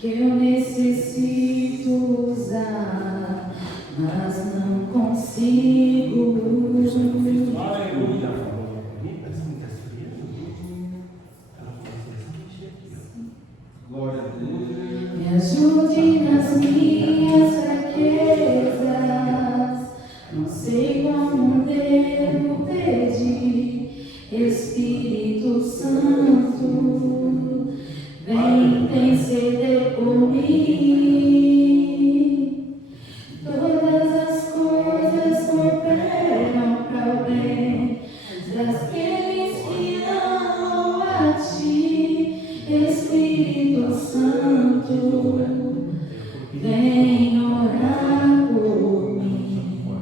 que eu necessito usar, mas não consigo. Aleluia. Glória a Deus. Me ajude nas minhas fraquezas, não sei como devo pedir. Espírito Santo, vem interceder por mim. Todas as coisas cooperam para o bem daqueles que amam a Ti. Espírito Santo, vem orar por mim.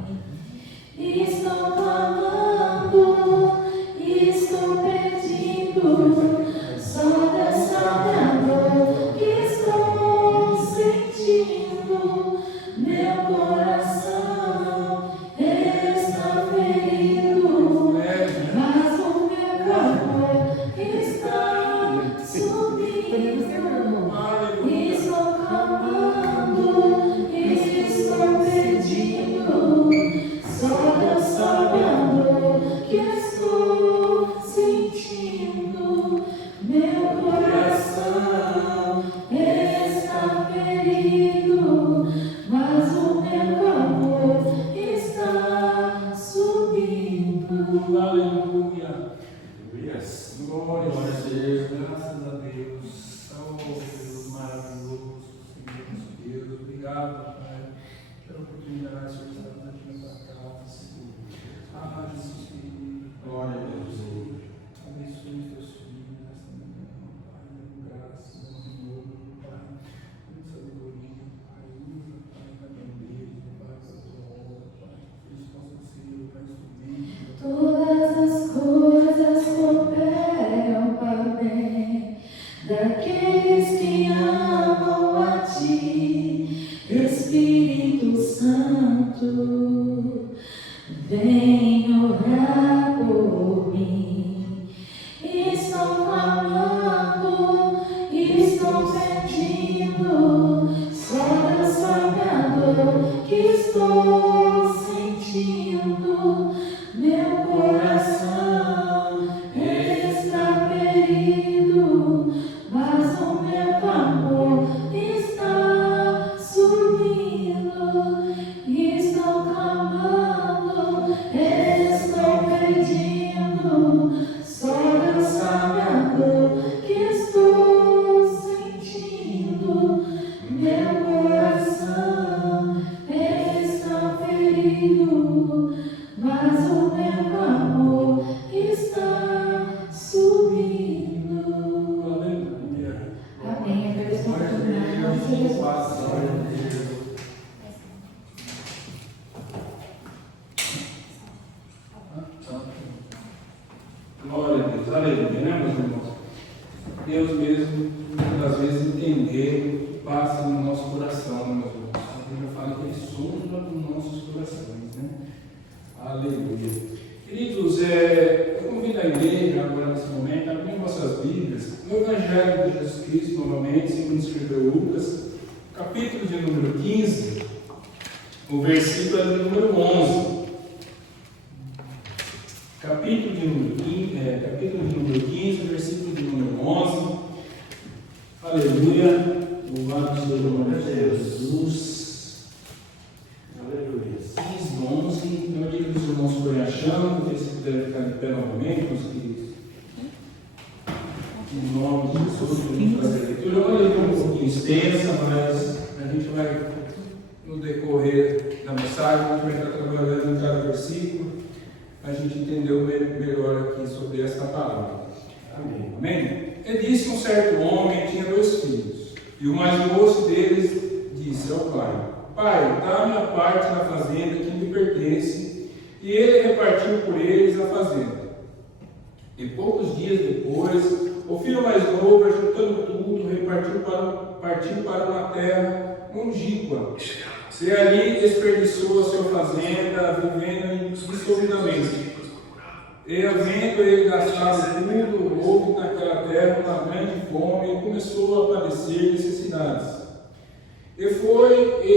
Estou clamando, estou pedindo. Aleluia. Yes. Glória a Deus, graças a Deus. Oh, Deus maravilhoso, Senhor nosso Deus. Obrigado, Pai, pela oportunidade de estarmos aqui na tua casa. Ah, Jesus querido. Glória a Deus. Abençoe os teus filhos nesta manhã, Pai. Dê graça, dê amor, Pai. Dê sabedoria, Pai. Usa, Pai, cada um deles, Pai, para a tua obra, Pai. Que eles possam ser, Pai, instrumentos. Todas as coisas cooperam para o bem daqueles que amam a Ti, Espírito Santo, vem orar por mim. Estão clamando, estão pedindo, só Deus sabe a dor que estou sentindo. Meu coração está ferido, mas o meu clamor está subindo. Estão clamando, estão pedindo, só Deus sabe a dor que estou sentindo. Meu coração está ferido, mas o meu clamor está subindo. Aleluia. Amém. Agradeço a oportunidade. Em nome de Jesus. Glória a Deus, aleluia, né, meus irmãos? Deus mesmo, muitas vezes, entender o que passa no nosso coração, né, meus irmãos? A Bíblia fala que Ele sonda nos nossos corações, né? Aleluia. Queridos, eu convido a igreja agora nesse momento a abrir vossas Bíblias no Evangelho de Jesus Cristo, novamente, segundo escreveu Lucas, capítulo de número 15, o versículo de número 11. Capítulo de número 15, versículo de número 11. Aleluia. Louvado seja o nome de Jesus. Aleluia. 15, 11. Então, eu digo que os irmãos forem achando, que se puderem ficar de pé novamente, meus queridos. Em nome de Jesus, vamos fazer a leitura. É uma leitura um pouquinho extensa, mas a gente vai, no decorrer da mensagem, a gente vai estar trabalhando em cada versículo, a gente entendeu melhor aqui sobre esta palavra. Amém. Amém? Ele disse que um certo homem tinha 2 filhos, e o mais moço deles disse ao pai: Pai, dá-me a parte da fazenda que me pertence. E ele repartiu por eles a fazenda. E poucos dias depois, o filho mais novo, ajuntando tudo, partiu para uma terra longínqua. E ali desperdiçou a sua fazenda, vivendo indissolvidamente. E havendo ele gastado tudo, houve naquela terra uma grande fome e começou a padecer necessidades. E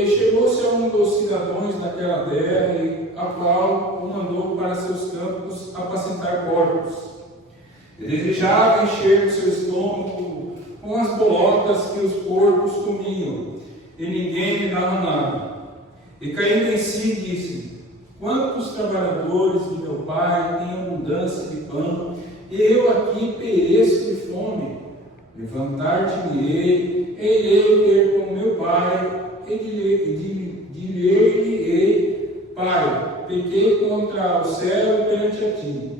chegou-se a um dos cidadãos daquela terra, a qual o mandou para seus campos apacentar porcos. Ele desejava encher o seu estômago com as bolotas que os porcos comiam, e ninguém lhe dava nada. E caindo em si, disse: Quantos trabalhadores de meu pai têm abundância de pão, e eu aqui pereço de fome? Levantar-te-me-ei, irei ter com meu pai, e dir-lhe-ei: Pai, pequei contra o céu e perante a ti.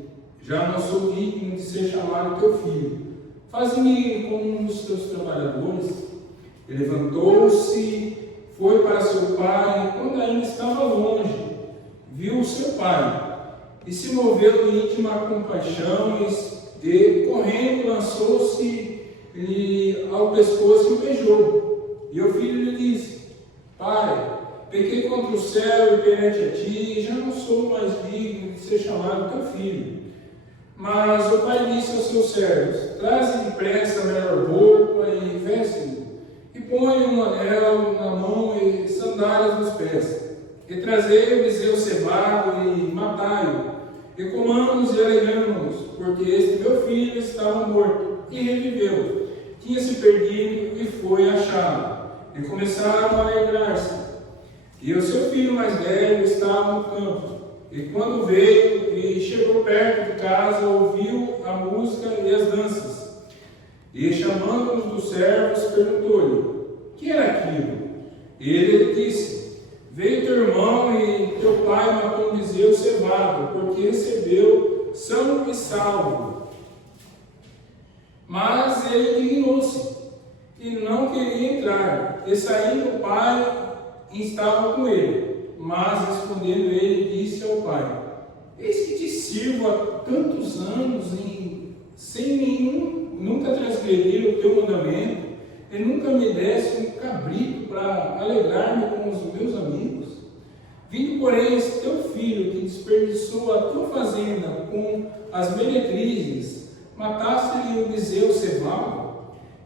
Já não sou digno de ser chamado teu filho. Faze-me como um dos teus trabalhadores. E levantou-se, foi para seu pai, e quando ainda estava longe, viu o seu pai, e se moveu de íntima compaixão, e correndo lançou-se-lhe ao pescoço e o beijou. E o filho lhe disse: Pai, pequei contra o céu e perante a ti, e já não sou mais digno de ser chamado teu filho. Mas o pai disse aos seus servos: Traze depressa a melhor roupa e veste-o, e põe um anel na mão e sandálias nos pés. E trazei o bezerro cevado e matai-o, e comamos e alegramos-nos, porque este meu filho estava morto e reviveu, tinha se perdido e foi achado. E começaram a alegrar-se. E o seu filho mais velho estava no campo. E quando veio e chegou perto de casa, ouviu a música e as danças. E chamando um dos servos, perguntou-lhe: o que era aquilo? E ele disse: veio teu irmão e teu pai matou um bezerro cevado, porque recebeu são e salvo. Mas ele indignou-se e não queria entrar. E saindo o pai estava com ele. Mas respondendo ele, disse ao pai: eis que te sirvo há tantos anos sem nunca transgredir o teu mandamento, e nunca me deste um cabrito para alegrar-me com os meus amigos. Vindo, porém, esse teu filho que desperdiçou a tua fazenda com as meretrizes, mataste-lhe o bezerro cevado?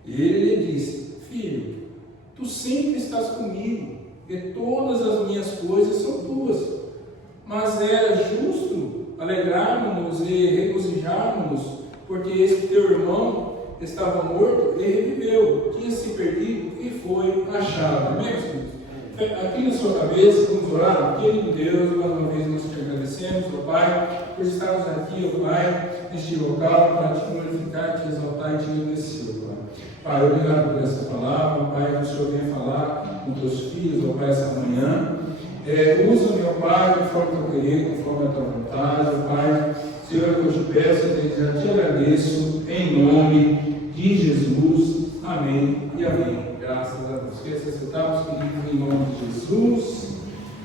E ele lhe disse: filho, tu sempre estás comigo, e todas as minhas coisas são tuas. Mas era justo alegrarmos-nos e regozijarmos-nos, porque esse teu irmão estava morto e reviveu, tinha se perdido e foi achado. Amém, queridos? Aqui na sua cabeça, vamos orar. Querido Deus, mais uma vez nós te agradecemos, ó Pai, por estarmos aqui, ó Pai, neste local, para te glorificar, te exaltar e te agradecer, ó Pai. Pai, obrigado por essa palavra, Pai, que o Senhor venha falar com teus filhos, ó Pai, essa manhã. Usa-me, ó Pai, conforme o teu querer, conforme a tua vontade, ó Pai. Senhor, eu te peço, eu já te agradeço, em nome de Jesus. Amém e amém. Graças a Deus. Que necessitamos, queridos, em nome de Jesus.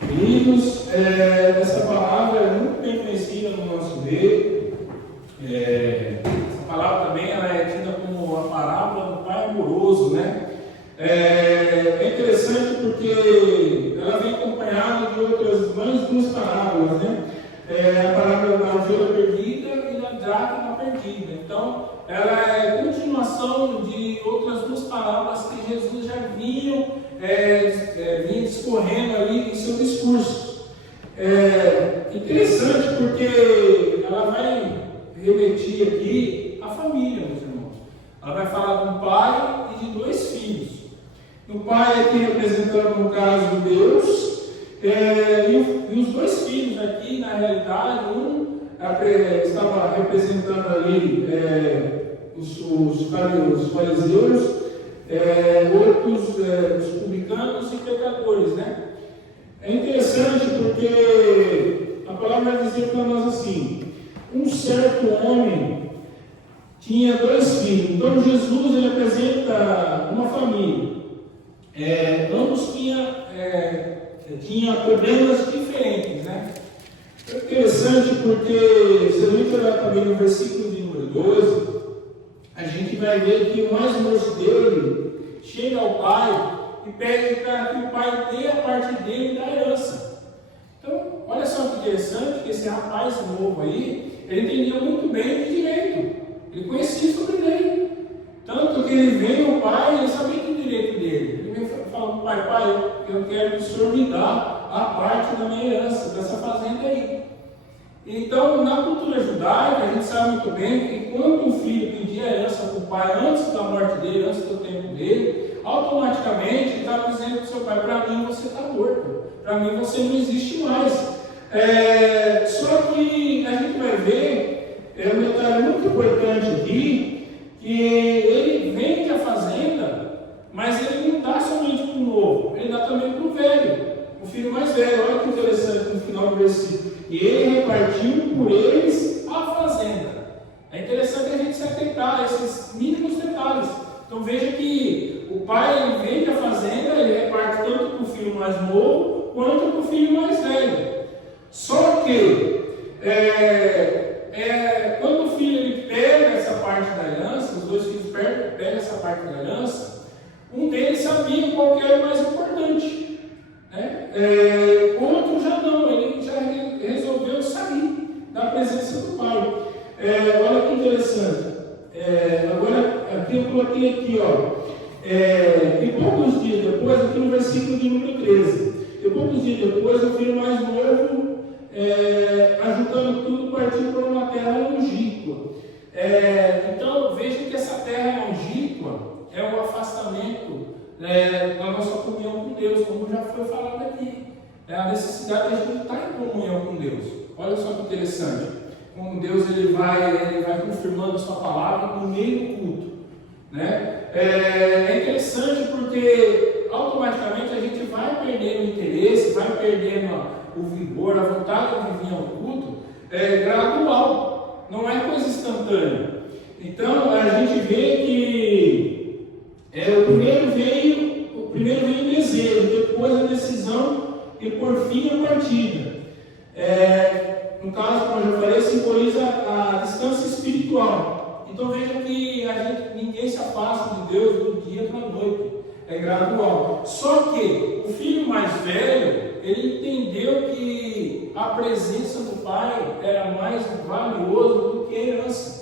Queridos, essa palavra é muito bem conhecida no nosso meio. Essa palavra também ela é tida como a parábola do pai amoroso, né? É interessante porque ela vem acompanhada de outras mais duas parábolas, né? A parábola da ovelha perdida e da dracma perdida. Então, ela é continuação de outras duas parábolas que Jesus já vinha discorrendo ali em seu discurso. Interessante porque ela vai remeter aqui à família, meus irmãos. Ela vai falar de um pai e de dois filhos. O pai aqui representando, no caso, Deus, e os dois filhos aqui, na realidade, um estava representando ali os fariseus, outros os publicanos e pecadores, né? É interessante porque a palavra vai dizer para nós assim: um certo homem tinha dois filhos. Então Jesus ele apresenta uma família. Ambos tinham problemas diferentes, né? É interessante porque, se a gente olhar também no versículo de número 12, a gente vai ver que o mais moço dele chega ao pai e pede para que o pai dê a parte dele da herança. Então, olha só que interessante, que esse rapaz novo aí, ele entendia muito bem de direito, ele conhecia sobre lei. Tanto que ele veio ao pai, ele sabia do direito dele. Ele veio e falou: pai, eu quero que o senhor me dá a parte da minha herança, dessa fazenda aí. Então, na cultura judaica, a gente sabe muito bem que quando um filho pedia a herança para o pai antes da morte dele, antes do tempo dele, automaticamente ele estava dizendo para o seu pai: para mim você está morto, para mim você não existe mais. Só que a gente vai ver, um detalhe muito importante aqui, que ele vende a fazenda, mas ele não dá somente para o novo, ele dá também para o velho, o filho mais velho. Olha que interessante no final do versículo. E ele repartiu por eles a fazenda. É interessante a gente se atentar a esses mínimos detalhes. Então veja que o pai vende a fazenda, ele reparte tanto para o filho mais novo quanto para o filho mais velho. Só que quando o filho ele pega essa parte da herança, os dois filhos pegam essa parte da herança, um deles sabia qual que era o mais importante, né? O outro já não, ele já resolveu sair da presença do pai. Olha que interessante. Agora, aqui eu coloquei aqui, ó. E poucos dias depois, aqui no versículo de número 13, e poucos dias depois, o filho mais novo, ajudando tudo, partiu para uma terra longínqua. Então, veja que essa terra longínqua é o afastamento da nossa comunhão com Deus, como já foi falado aqui. É a necessidade de a gente estar em comunhão com Deus. Olha só que interessante. Como Deus ele vai confirmando a sua palavra no meio do culto. Né? É interessante porque automaticamente a gente vai perdendo o interesse, vai perdendo o vigor, a vontade de vir ao culto, gradual, não é coisa instantânea. Então a gente vê que o primeiro veio o desejo, depois a decisão e por fim a partida. No caso, como eu já falei, simboliza a distância espiritual. Então veja que ninguém se afasta de Deus do dia para a noite, é gradual. Só que o filho mais velho, ele entendeu que a presença do pai era mais valioso do que a herança.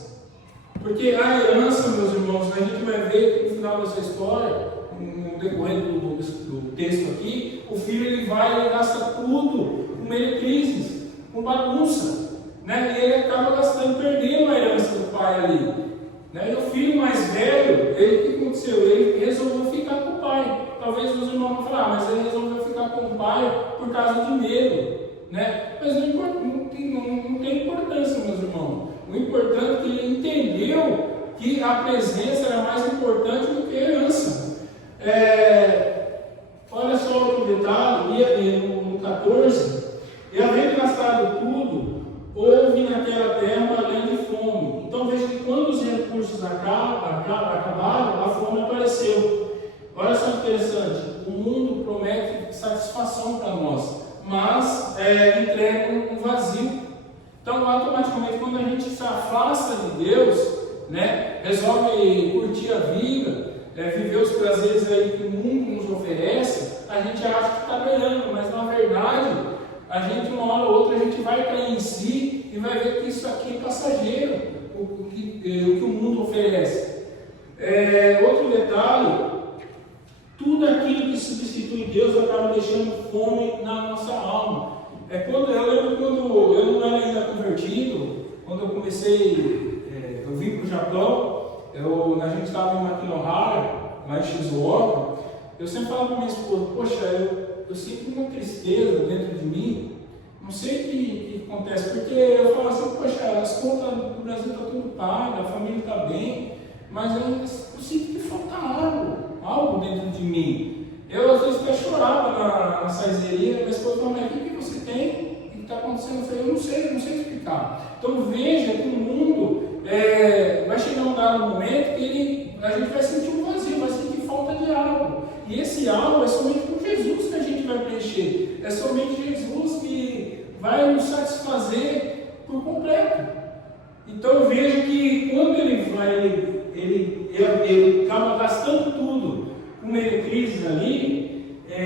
Porque a herança, meus irmãos, a gente vai ver que no final dessa história, no decorrer do texto aqui, o filho ele gasta tudo com meretrizes, com bagunça, né? E ele acaba perdendo a herança do pai ali. Né? E o filho mais velho, o que aconteceu? Ele resolveu ficar com o pai. Talvez os irmãos vão falar, mas ele resolveu ficar com o pai por causa de medo. Né? Mas não tem importância, meus irmãos. O importante é que ele entendeu que a presença era mais importante do que a herança. Olha só outro detalhe, no 14, e havendo gastado tudo, houve naquela terra uma grande fome. Então veja que quando os recursos acabaram, a fome apareceu. Olha só que interessante, o mundo promete satisfação para nós, mas entrega um vazio. Então automaticamente quando a gente se afasta de Deus, né, resolve curtir a vida, viver os prazeres aí que o mundo nos oferece, a gente acha que está ganhando, mas na verdade a gente uma hora ou outra a gente vai cair em si e vai ver que isso aqui é passageiro, o que o mundo oferece. Outro detalhe, tudo aquilo que substitui Deus acaba deixando fome na nossa alma. Eu lembro quando eu não era ainda convertido, quando eu comecei, eu vim para o Japão, a gente estava em Makinohara, lá em Shizuoka, eu sempre falava para minha esposa, poxa, eu sinto uma tristeza dentro de mim, não sei o que acontece, porque eu falo assim, poxa, as contas do Brasil estão tudo pagas, a família está bem, mas eu sinto que falta algo dentro de mim. Eu às vezes até chorava na saizeria, minha esposa falava, mas o que você tem? O que está acontecendo? Eu falei, eu não sei explicar. Então veja que o mundo vai chegar um dado momento que a gente vai sentir um vazio, vai sentir falta de algo. E esse algo é somente com Jesus que a gente vai preencher. É somente Jesus que vai nos satisfazer por completo. Então veja que quando ele acaba gastando tudo com meretrizes ali, e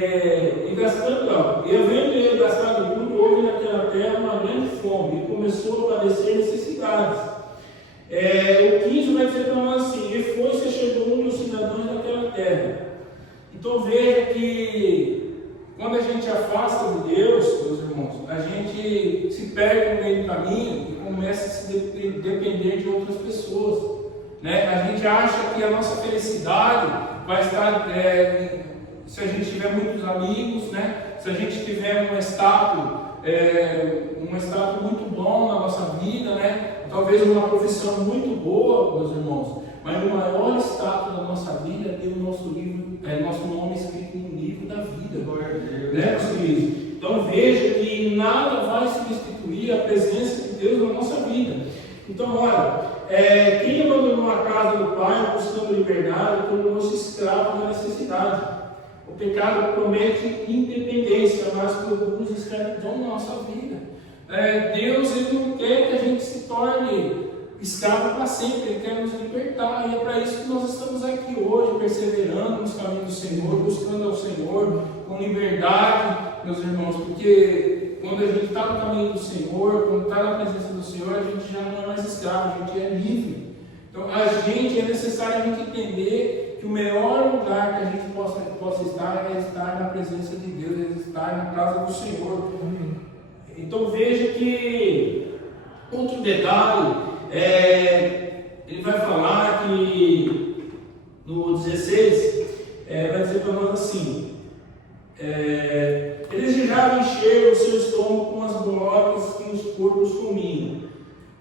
havendo ele gastado tudo, houve naquela terra uma grande fome, e começou a padecer necessidades. O 15 vai dizer para nós assim, e foi-se chegou um dos cidadãos daquela terra. Então veja que quando a gente afasta de Deus, meus irmãos, a gente se perde no meio do caminho e começa a se depender de outras pessoas. Né? A gente acha que a nossa felicidade vai estar, se a gente tiver muitos amigos, né? Se a gente tiver um status muito bom na nossa vida, né? Talvez uma profissão muito boa, meus irmãos, mas o maior status da nossa vida é ter o nosso nome escrito no livro da vida, né, meus queridos? Então veja que nada vai substituir a presença de Deus na nossa vida. Então, olha, quem abandonou a casa do pai buscando liberdade tornou-se escravo da necessidade. O pecado promete independência, mas produz escravidão na nossa vida. Deus ele não quer que a gente se torne escravo para sempre, Ele quer nos libertar. E é para isso que nós estamos aqui hoje, perseverando nos caminhos do Senhor, buscando ao Senhor com liberdade, meus irmãos, porque quando a gente está no caminho do Senhor, quando está na presença do Senhor, a gente já não é mais escravo, a gente é livre. Então, é necessário a gente entender que o melhor lugar que a gente possa estar é estar na presença de Deus, é estar na casa do Senhor. Então, veja que outro detalhe, ele vai falar que no 16, vai dizer para nós assim, ele desejava encher o seu estômago com as bolacas que os comiam.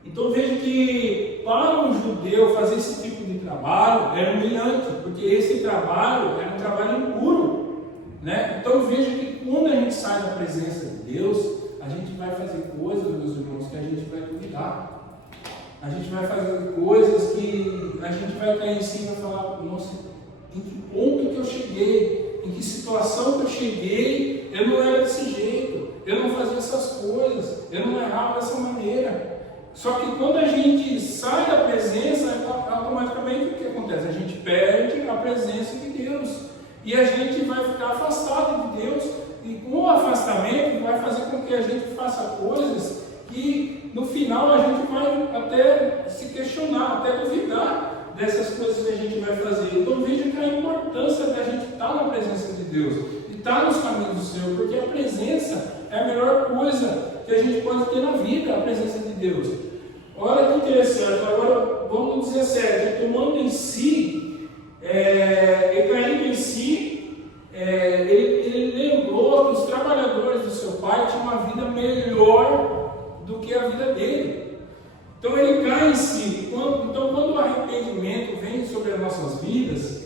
Então veja que para um judeu fazer esse tipo de trabalho era humilhante, porque esse trabalho era um trabalho impuro, né? Então veja que quando a gente sai da presença de Deus, a gente vai fazer coisas, meus irmãos, que a gente vai duvidar. A gente vai fazer coisas que a gente vai cair em cima e falar, nossa, em que ponto que eu cheguei, em que situação que eu cheguei, eu não era desse jeito, eu não fazia essas coisas, eu não errava dessa maneira. Só que quando a gente sai da presença, automaticamente o que acontece? A gente perde a presença de Deus e a gente vai ficar afastado de Deus, e com o afastamento vai fazer com que a gente faça coisas que no final a gente vai até se questionar, até duvidar dessas coisas que a gente vai fazer. Então veja que a importância da gente estar na presença de Deus, de estar nos caminhos do Senhor, porque a presença é a melhor coisa que a gente pode ter na vida, a presença de Deus. Olha que interessante, agora vamos dizer sério, tomando em si, e caindo em si, ele lembrou que os trabalhadores do seu pai tinham uma vida melhor do que a vida dele. Então ele cai em si. Então quando o arrependimento vem sobre as nossas vidas,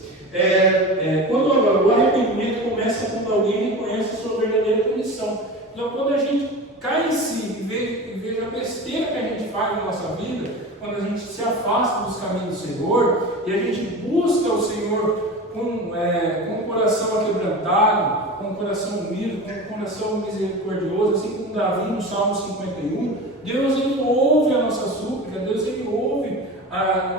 quando o arrependimento começa quando alguém reconhece a sua verdadeira condição. Então quando a gente cai em si e veja a besteira que a gente faz na nossa vida, quando a gente se afasta dos caminhos do Senhor e a gente busca o Senhor com um coração aquebrantado, com um coração humilde, com um coração misericordioso, assim como Davi no Salmo 51, Deus ele ouve a nossa súplica, Deus ele ouve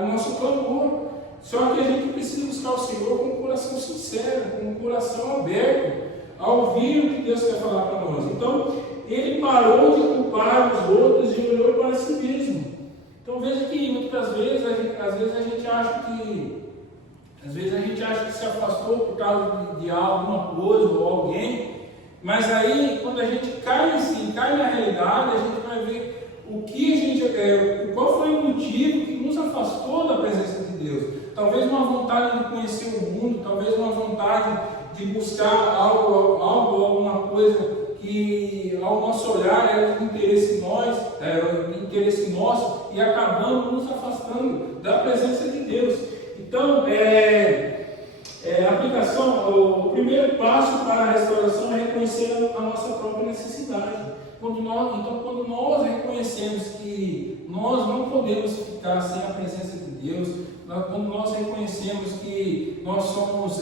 o nosso clamor. Só que a gente precisa buscar o Senhor com um coração sincero, com um coração aberto a ouvir o que Deus quer falar para nós. Então, ele parou de culpar os outros e olhou para si mesmo. Então veja que muitas vezes a gente acha que se afastou por causa de alguma coisa ou alguém, mas aí quando a gente cai na realidade, a gente vai ver qual foi o motivo que nos afastou da presença de Deus. Talvez uma vontade de conhecer o mundo, talvez uma vontade de buscar alguma coisa que ao nosso olhar era de interesse nosso, e acabamos nos afastando da presença de Deus. Então, a aplicação, o primeiro passo para a restauração é reconhecer a nossa própria necessidade. Quando nós reconhecemos que nós não podemos ficar sem a presença de Deus, quando nós reconhecemos que nós somos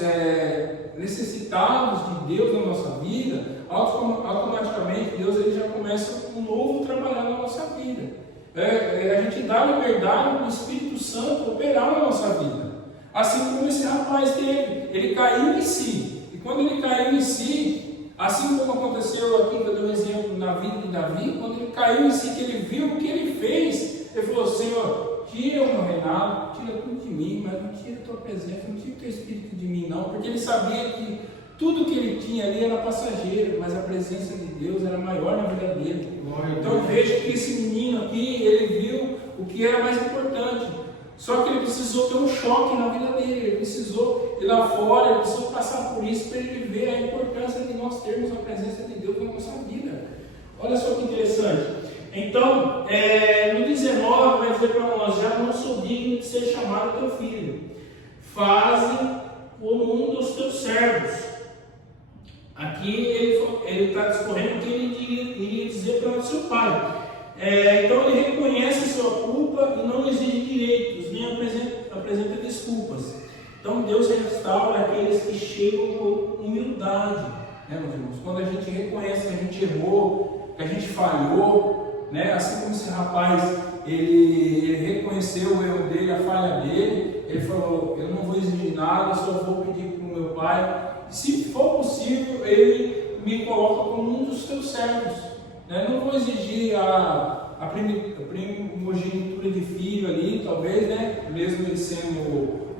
necessitados de Deus na nossa vida, automaticamente Deus ele já começa um novo trabalhar na nossa vida. A gente dá liberdade para o Espírito Santo operar na nossa vida. Assim como esse rapaz teve, ele caiu em si. E quando ele caiu em si, assim como aconteceu aqui, que eu dei um exemplo na vida de Davi, quando ele caiu em si, que ele viu o que ele fez, ele falou: Senhor, tira o meu reinado, tira tudo de mim, mas não tira a tua presença, não tira o teu Espírito de mim, não, porque ele sabia que tudo que ele tinha ali era passageiro, mas a presença de Deus era maior na vida dele. Então veja que esse menino aqui, ele viu o que era mais importante. Só que ele precisou ter um choque na vida dele, ele precisou ir lá fora, ele precisou passar por isso para ele ver a importância de nós termos a presença de Deus na nossa vida. Olha só que interessante. Então, no 19 vai dizer para nós: já não sou digno de ser chamado teu filho, faze como um dos teus servos. Aqui ele está discorrendo o que ele iria dizer para o seu pai. Então ele reconhece sua culpa e não exige direitos, nem apresenta desculpas. Então Deus restaura aqueles que chegam com humildade, né, meus irmãos? Quando a gente reconhece que a gente errou, que a gente falhou, né? Assim como esse rapaz, ele reconheceu o erro dele, a falha dele, ele falou: eu não vou exigir nada, só vou pedir para o meu pai. Se for possível, ele me coloca como um dos teus servos. Não vou exigir a primogenitura de filho ali, talvez, né? Mesmo ele sendo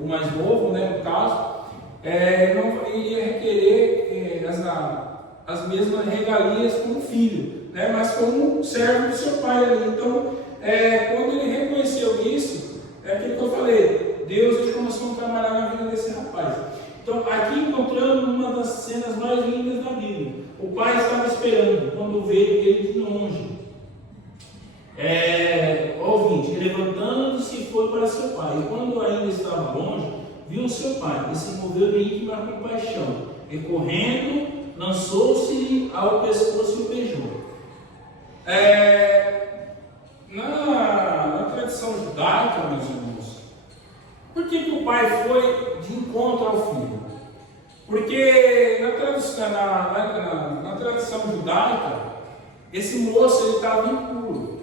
o mais novo, né? No caso, não iria requerer as mesmas regalias como filho, né? Mas como servo do seu pai ali. Então, quando ele reconheceu isso, é aquilo que eu falei: Deus ele começou a trabalhar na vida desse rapaz. Então, aqui encontramos uma das cenas mais lindas da Bíblia. O pai estava esperando quando veio ele de longe. Ouvinte, levantando-se foi para seu pai, e quando ainda estava longe, viu o seu pai, e se moveu de íntima compaixão, e correndo, lançou-se-lhe ao pescoço e o beijou. Na tradição judaica, meus irmãos, por que o pai foi de encontro ao filho? Porque na tradição judaica, esse moço ele estava impuro,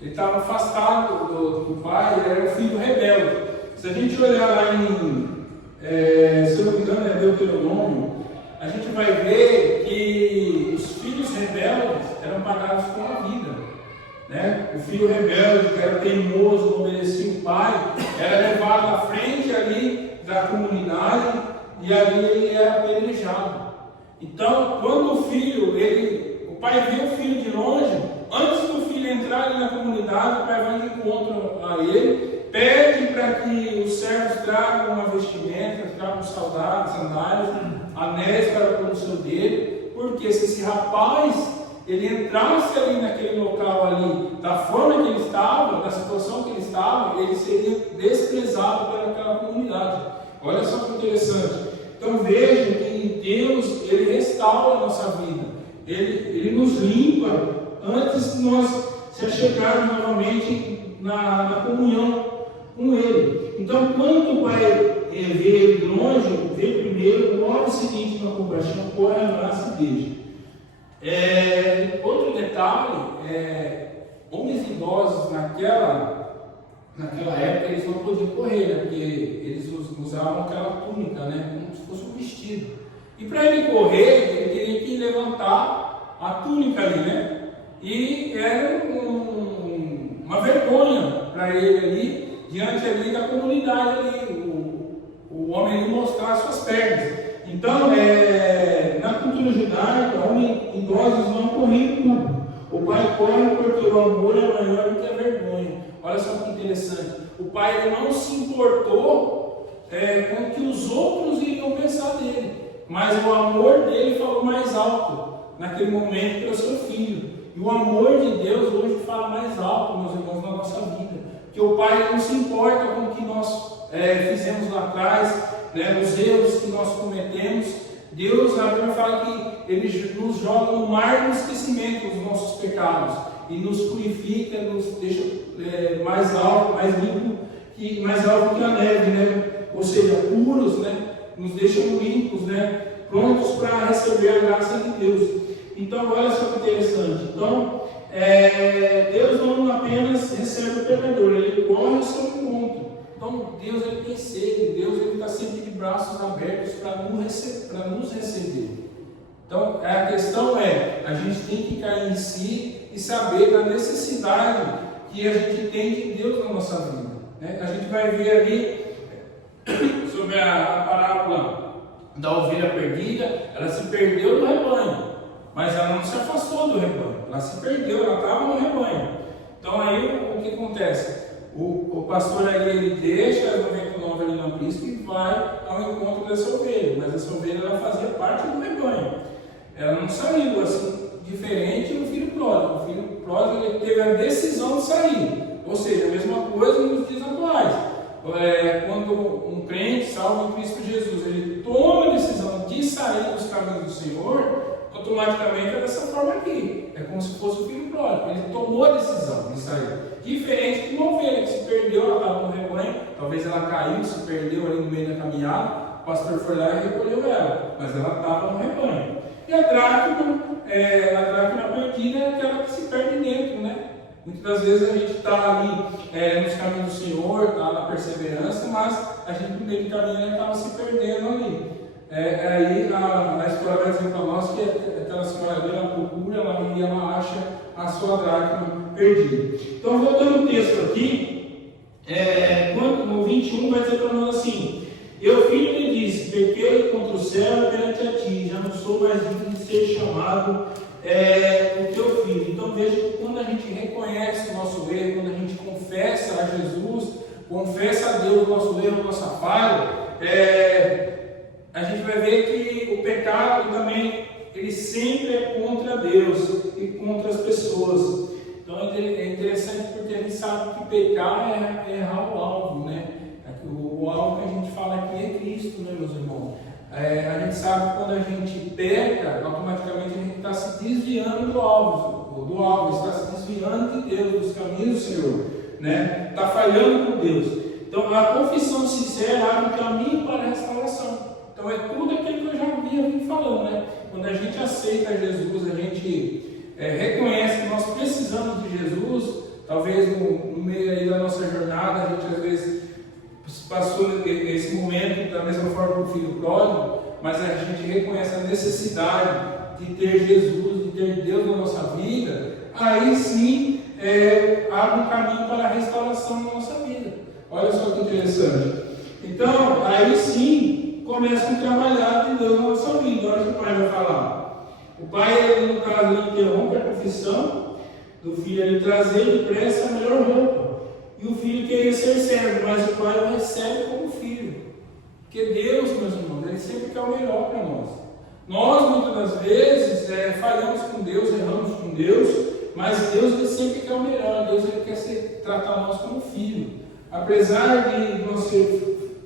ele estava afastado do pai, ele era um filho rebelde. Se a gente olhar lá se eu não me engano é Deuteronômio, a gente vai ver que os filhos rebeldes eram pagados com a vida, né? O filho rebelde, que era teimoso, não obedecia o pai, era levado à frente ali da comunidade e ali ele era apedrejado. Então, quando o pai vê o filho de longe, antes do filho entrar ali na comunidade, o pai vai de encontro a ele, pede para que os servos tragam uma vestimenta, tragam sandálias, anéis para pôr no seu dedo, porque se esse rapaz ele entrasse ali naquele local ali, da forma que ele estava, da situação que ele estava, ele seria desprezado pelaquela comunidade. Olha só que interessante. Então vejam que Deus, ele restaura a nossa vida, ele nos limpa antes de nós se achegarmos novamente na comunhão com Ele. Então, quando o pai vê ele de longe, vê primeiro, logo seguinte, na compaixão, corre, abraça e beija. Outro detalhe, homens idosos naquela época, eles não podiam correr, né? Porque eles usavam aquela túnica, né? Como se fosse um vestido. E para ele correr, ele teria que levantar a túnica ali, né? E era uma vergonha para ele ali, diante ali da comunidade ali, o homem ali mostrar suas pernas. Então, na cultura judaica, homens idosos não corriam em público. O pai corre porque o amor é maior do que a vergonha. Olha só que interessante. O pai ele não se importou com o que os outros iriam pensar dele, mas o amor dele falou mais alto naquele momento pelo seu filho. E o amor de Deus hoje fala mais alto, meus irmãos, na nossa vida. Que o pai não se importa com o que nós fizemos lá atrás, né, os erros que nós cometemos. Deus, a Bíblia fala que Ele nos joga no mar do esquecimento dos nossos pecados e nos purifica, nos deixa mais alto, mais limpo, mais alto que a neve, né? Ou seja, puros, né? Nos deixam limpos, né? Prontos para receber a graça de Deus. Então, olha só que interessante. Então, Deus não apenas recebe o pecador, Ele corre ao seu encontro. Então, Deus ele tem sede, Deus está sempre de braços abertos para nos receber. Então, a questão a gente tem que cair em si e saber da necessidade que a gente tem de Deus na nossa vida. Né? A gente vai ver ali sobre a parábola da ovelha perdida, ela se perdeu do rebanho. Mas ela não se afastou do rebanho, ela se perdeu, ela estava no rebanho. Então aí o que acontece? O pastor aí ele deixa as 99 ali no aprisco e vai ao encontro dessa ovelha, mas essa ovelha ela fazia parte do rebanho. Ela não saiu assim, diferente do filho pródigo. O filho pródigo ele teve a decisão de sair, ou seja, a mesma coisa nos dias atuais. Quando um crente salvo em Cristo Jesus, ele toma a decisão de sair dos caminhos do Senhor, automaticamente é dessa forma aqui. É como se fosse o filho pródigo. Ele tomou a decisão de sair. Diferente de uma ovelha que se perdeu, ela estava no rebanho, talvez ela caiu, se perdeu ali no meio da caminhada, o pastor foi lá e recolheu ela, mas ela estava no rebanho. E a dracma perdida é aquela que se perde dentro, né? Muitas das vezes a gente está ali nos caminhos do Senhor, está na perseverança, mas a gente no meio do caminho acaba se perdendo ali. Aí a história vai dizer para nós que aquela senhora dele, ela procura, ela acha a sua dracma perdida. Então, voltando o texto aqui, no 21 vai dizer para nós assim: eu, filho, lhe disse, pequei contra o céu perante a ti, já não sou mais digno de ser chamado o teu filho. Então veja que quando a gente reconhece o nosso erro, quando a gente confessa a Jesus, confessa a Deus o nosso erro, a nossa falha, a gente vai ver que o pecado também, ele sempre é contra Deus e contra as pessoas. Então Então é interessante porque a gente sabe que pecar é errar o alvo, né? O alvo que a gente fala aqui é Cristo, né, meus irmãos? A gente sabe que quando a gente peca, automaticamente a gente está se desviando do alvo, está se desviando de Deus, dos caminhos do Senhor, né? Está falhando com Deus. Então a confissão sincera abre o caminho para a restauração. Então é tudo aquilo que eu já havia vindo falando, né? Quando a gente aceita Jesus, a gente reconhece que nós precisamos de Jesus. Talvez no meio aí da nossa jornada, a gente às vezes passou esse momento da mesma forma que o filho pródigo, mas a gente reconhece a necessidade de ter Jesus, de ter Deus na nossa vida. Aí sim abre um caminho para a restauração da nossa vida. Olha só que interessante. Então, aí sim começa a trabalhar de Deus na nossa vida. Olha o que o pai vai falar. O pai, no caso, ele interrompe a confissão do filho, ele trazer depressa a melhor roupa. E o filho queria ser servo, mas o pai o recebe como filho. Porque Deus, meus irmãos, ele sempre quer o melhor para nós. Nós, muitas das vezes, falhamos com Deus, erramos com Deus, mas Deus ele sempre quer o melhor. Deus ele quer tratar nós como filho. Apesar de nós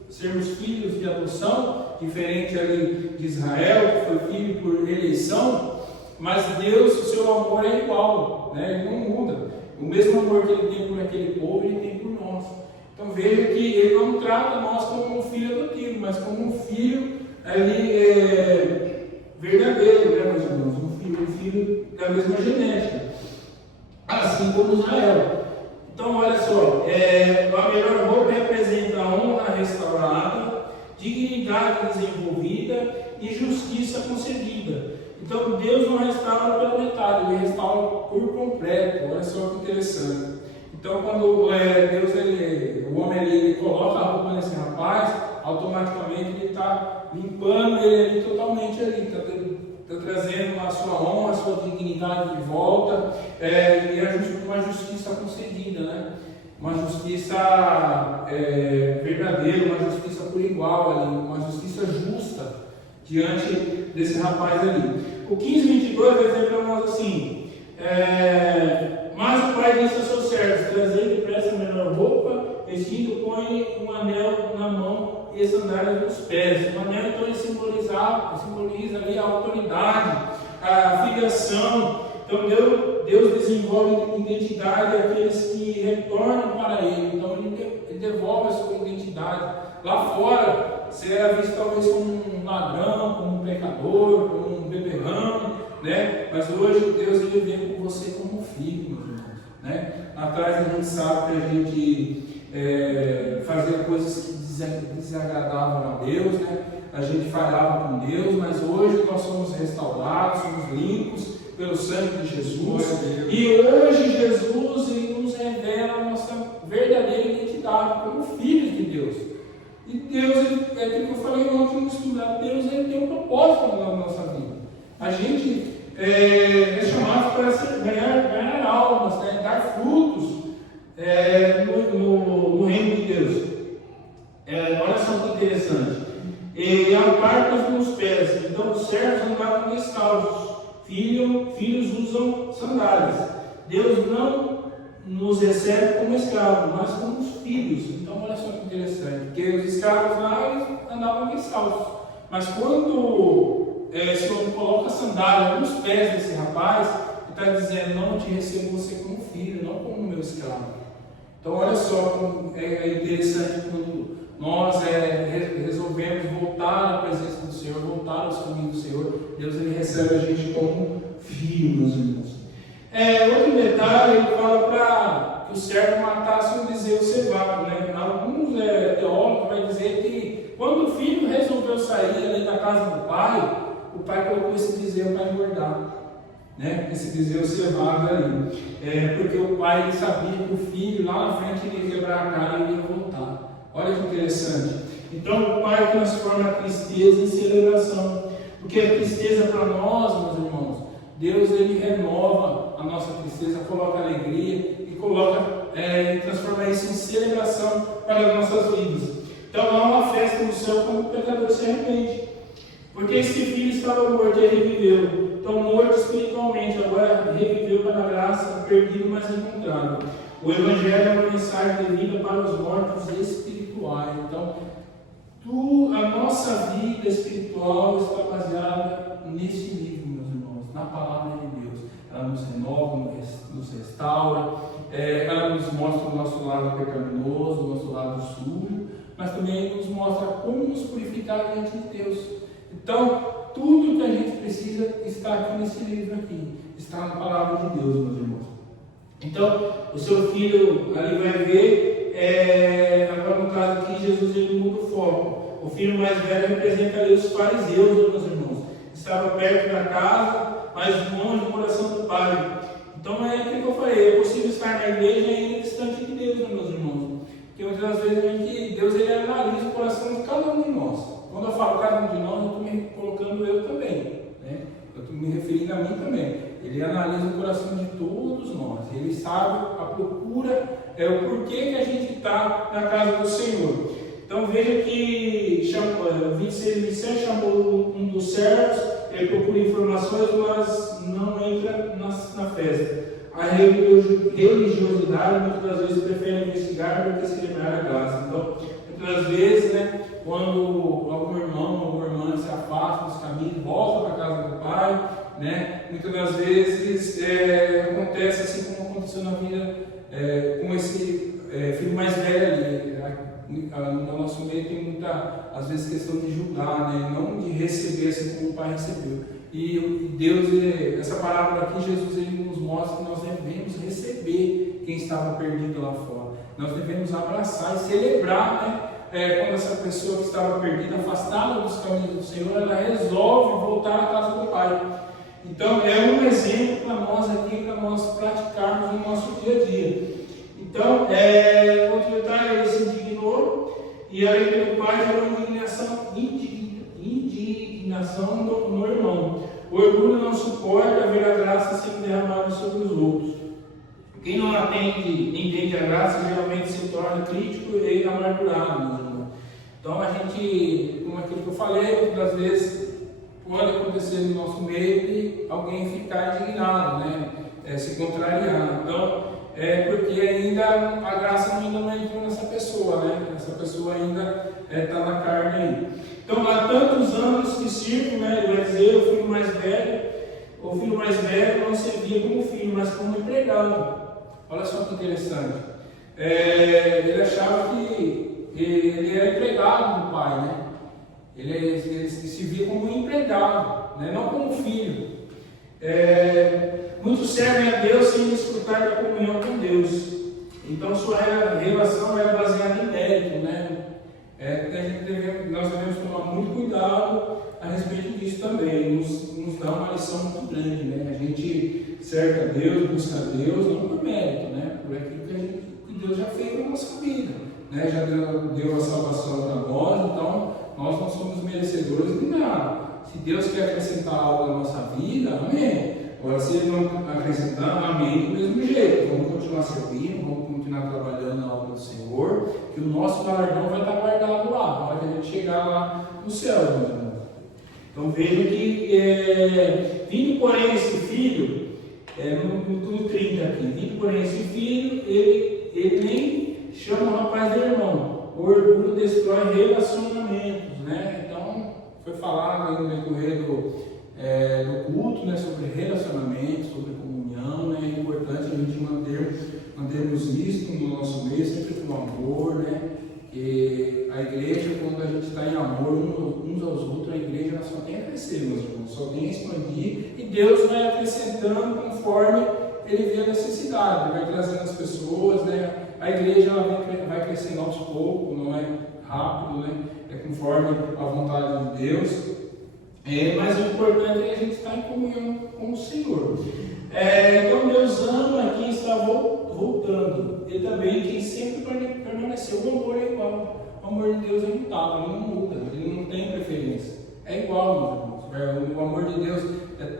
sermos filhos de adoção, diferente ali de Israel, que foi filho por eleição, mas Deus, o seu amor é igual, né? Ele não muda. O mesmo amor que ele tem por aquele povo, ele tem por nós. Então veja que ele não trata nós como um filho adotivo, mas como um filho ali verdadeiro, né, meus irmãos? Um filho da mesma genética. Assim como Israel. Então olha só, a melhor roupa representa a honra restaurada, dignidade desenvolvida e justiça concedida. Então Deus não restaura pela metade, ele restaura por completo. Olha só que interessante. Então quando Deus, o homem ele coloca a roupa nesse rapaz, automaticamente ele está limpando ele totalmente ali, está trazendo a sua honra, a sua dignidade de volta, e uma justiça concedida, né? Uma justiça verdadeira, uma justiça por igual ali, uma justiça justa diante desse rapaz ali. O 15:22 vai dizer para nós assim: mas o pai disse aos seus servos: trazei depressa a melhor roupa, vestindo, põe um anel na mão e sandálias nos pés. O anel então ele simboliza ali a autoridade, a filiação. Então Deus desenvolve identidade àqueles que retornam para Ele. Então ele devolve a sua identidade. Lá fora, você era visto talvez como um ladrão, como um pecador, como um beberrão, né? Mas hoje Deus ele vê com você como filho, meus irmãos, né? Atrás a gente sabe que a gente fazia coisas que desagradavam a Deus, né? A gente falhava com Deus, mas hoje nós somos restaurados, somos limpos pelo sangue de Jesus. E hoje Jesus ele nos revela a nossa verdadeira identidade como filhos de Deus. E Deus, é aquilo que eu falei ontem no estudo, Deus ele tem um propósito na nossa vida. A gente é chamado para ganhar almas, né? Dar frutos no reino de Deus. Olha só que interessante. E alparcas nos pés. Então os servos andavam descalços. Filhos usam sandálias. Deus não nos recebe como escravos, mas como os filhos. Então olha só que interessante, porque os escravos lá eles andavam descalços, mas quando esse homem coloca a sandália nos pés desse rapaz, ele está dizendo: não, eu te recebo você como filho, não como meu escravo. Então olha só como é interessante quando nós resolvemos voltar à presença do Senhor, voltar aos caminhos do Senhor. Deus ele recebe a gente como filho, meus irmãos. Outro detalhe, ele fala para que o servo matasse um bezerro cevado, né? Alguns teólogos vão dizer que quando o filho resolveu sair ali da casa do pai, o pai colocou esse bezerro para engordar, né? Esse bezerro cevado ali, porque o pai sabia que o filho lá na frente ele ia quebrar a cara e ia voltar. Olha que interessante. Então o pai transforma a tristeza em celebração, porque a tristeza para nós, meus irmãos, Deus ele renova a nossa tristeza, coloca alegria e transforma isso em celebração para as nossas vidas. Então há uma festa no céu quando o pecador se arrepende, porque esse filho estava morto e reviveu. Então morto espiritualmente, agora reviveu para a graça perdido, mas encontrado. O Evangelho é uma mensagem de vida para os mortos espirituais. Então, a nossa vida espiritual está baseada neste livro, meus irmãos, na palavra de Deus. Ela nos renova, nos restaura, ela nos mostra o nosso lado pecaminoso, o nosso lado sujo, mas também nos mostra como nos purificar diante de Deus. Então, tudo que a gente precisa está aqui nesse livro aqui, está na palavra de Deus, meus irmãos. Então, o seu filho ali vai ver, agora no caso aqui, Jesus ele muda o foco. O filho mais velho representa ali os fariseus, meus irmãos. Estava perto da casa, mas longe do coração do Pai. Então é aquilo que eu falei, é possível estar na igreja e ainda distante de Deus, meus irmãos. Porque muitas vezes Deus ele analisa o coração de cada um de nós. Quando eu falo cada um de nós, eu estou me colocando eu também. Né? Eu estou me referindo a mim também. Ele analisa o coração de todos nós. Ele sabe a procura, o porquê que a gente está na casa do Senhor. Então veja que 26 chamou um dos servos, ele procura informações, mas não entra na festa. A religiosidade muitas das vezes prefere investigar do que celebrar a graça. Então, muitas vezes, né, quando algum irmão, alguma irmã se afasta dos caminhos, volta para a casa do Pai, né, muitas das vezes acontece assim como aconteceu na vida com esse filho mais velho ali. No nosso meio tem muita, às vezes, questão de julgar, né? Não de receber assim como o Pai recebeu. E Deus, essa palavra aqui, Jesus ele nos mostra que nós devemos receber quem estava perdido lá fora. Nós devemos abraçar e celebrar, né? Quando essa pessoa que estava perdida, afastada dos caminhos do Senhor, ela resolve voltar à casa do Pai. Então, é um exemplo para nós aqui, para nós praticarmos no nosso dia a dia. Então, outro detalhe, ele se indignou, e aí o pai gerou indignação no irmão. O orgulho não suporta ver a graça sendo derramada sobre os outros. Quem não entende a graça, geralmente se torna crítico e amargurado, meu irmão. Então, a gente, como aquilo que eu falei, muitas vezes pode acontecer no nosso meio de alguém ficar indignado, né? Se contrariar. Então, porque ainda a graça ainda não entrou nessa pessoa, né? Essa pessoa ainda está na carne ainda. Então, há tantos anos que sirvo, né? Ele vai dizer, o filho mais velho não servia como filho, mas como empregado. Olha só que interessante. Ele achava que ele era empregado do pai, né? Ele se via como um empregado, né? Não como filho. Muitos servem a Deus sem desfrutar da comunhão com Deus. Então sua relação era baseada em mérito, né? Nós devemos tomar muito cuidado a respeito disso também. Nos dá uma lição muito grande, né? A gente serve a Deus, busca a Deus, não por mérito, né? Por aquilo que Deus já fez na nossa vida, né? Já deu a salvação para nós, então nós não somos merecedores de nada. Se Deus quer acrescentar algo na nossa vida, amém. Agora, se Ele não acrescentar, amém, do mesmo jeito. Vamos continuar servindo, vamos continuar trabalhando na obra do Senhor, que o nosso galardão vai estar guardado lá, na hora que a gente chegar lá no céu, meus irmãos. Então vejam que, vindo porém esse filho, no 30 aqui, vindo porém esse filho, ele nem chama o rapaz de irmão. O orgulho destrói relacionamentos, né? Então, foi falado aí no decorrer do culto, né, sobre relacionamento, sobre comunhão, né? É importante a gente mantermos isso no nosso meio, sempre com amor, né? E a igreja, quando a gente está em amor uns aos outros, a igreja só tem a crescer, meus irmãos, só tem a expandir, e Deus vai acrescentando conforme Ele vê a necessidade, Ele vai trazendo as pessoas, né? A igreja vai crescendo aos poucos, não é rápido, né? É conforme a vontade de Deus. Mas o importante é a gente estar em comunhão com o Senhor. Então Deus ama quem está voltando. E também quem sempre permaneceu. O amor é igual. O amor de Deus é imutável, ele não muda, ele não tem preferência. É igual, meus irmãos. O amor de Deus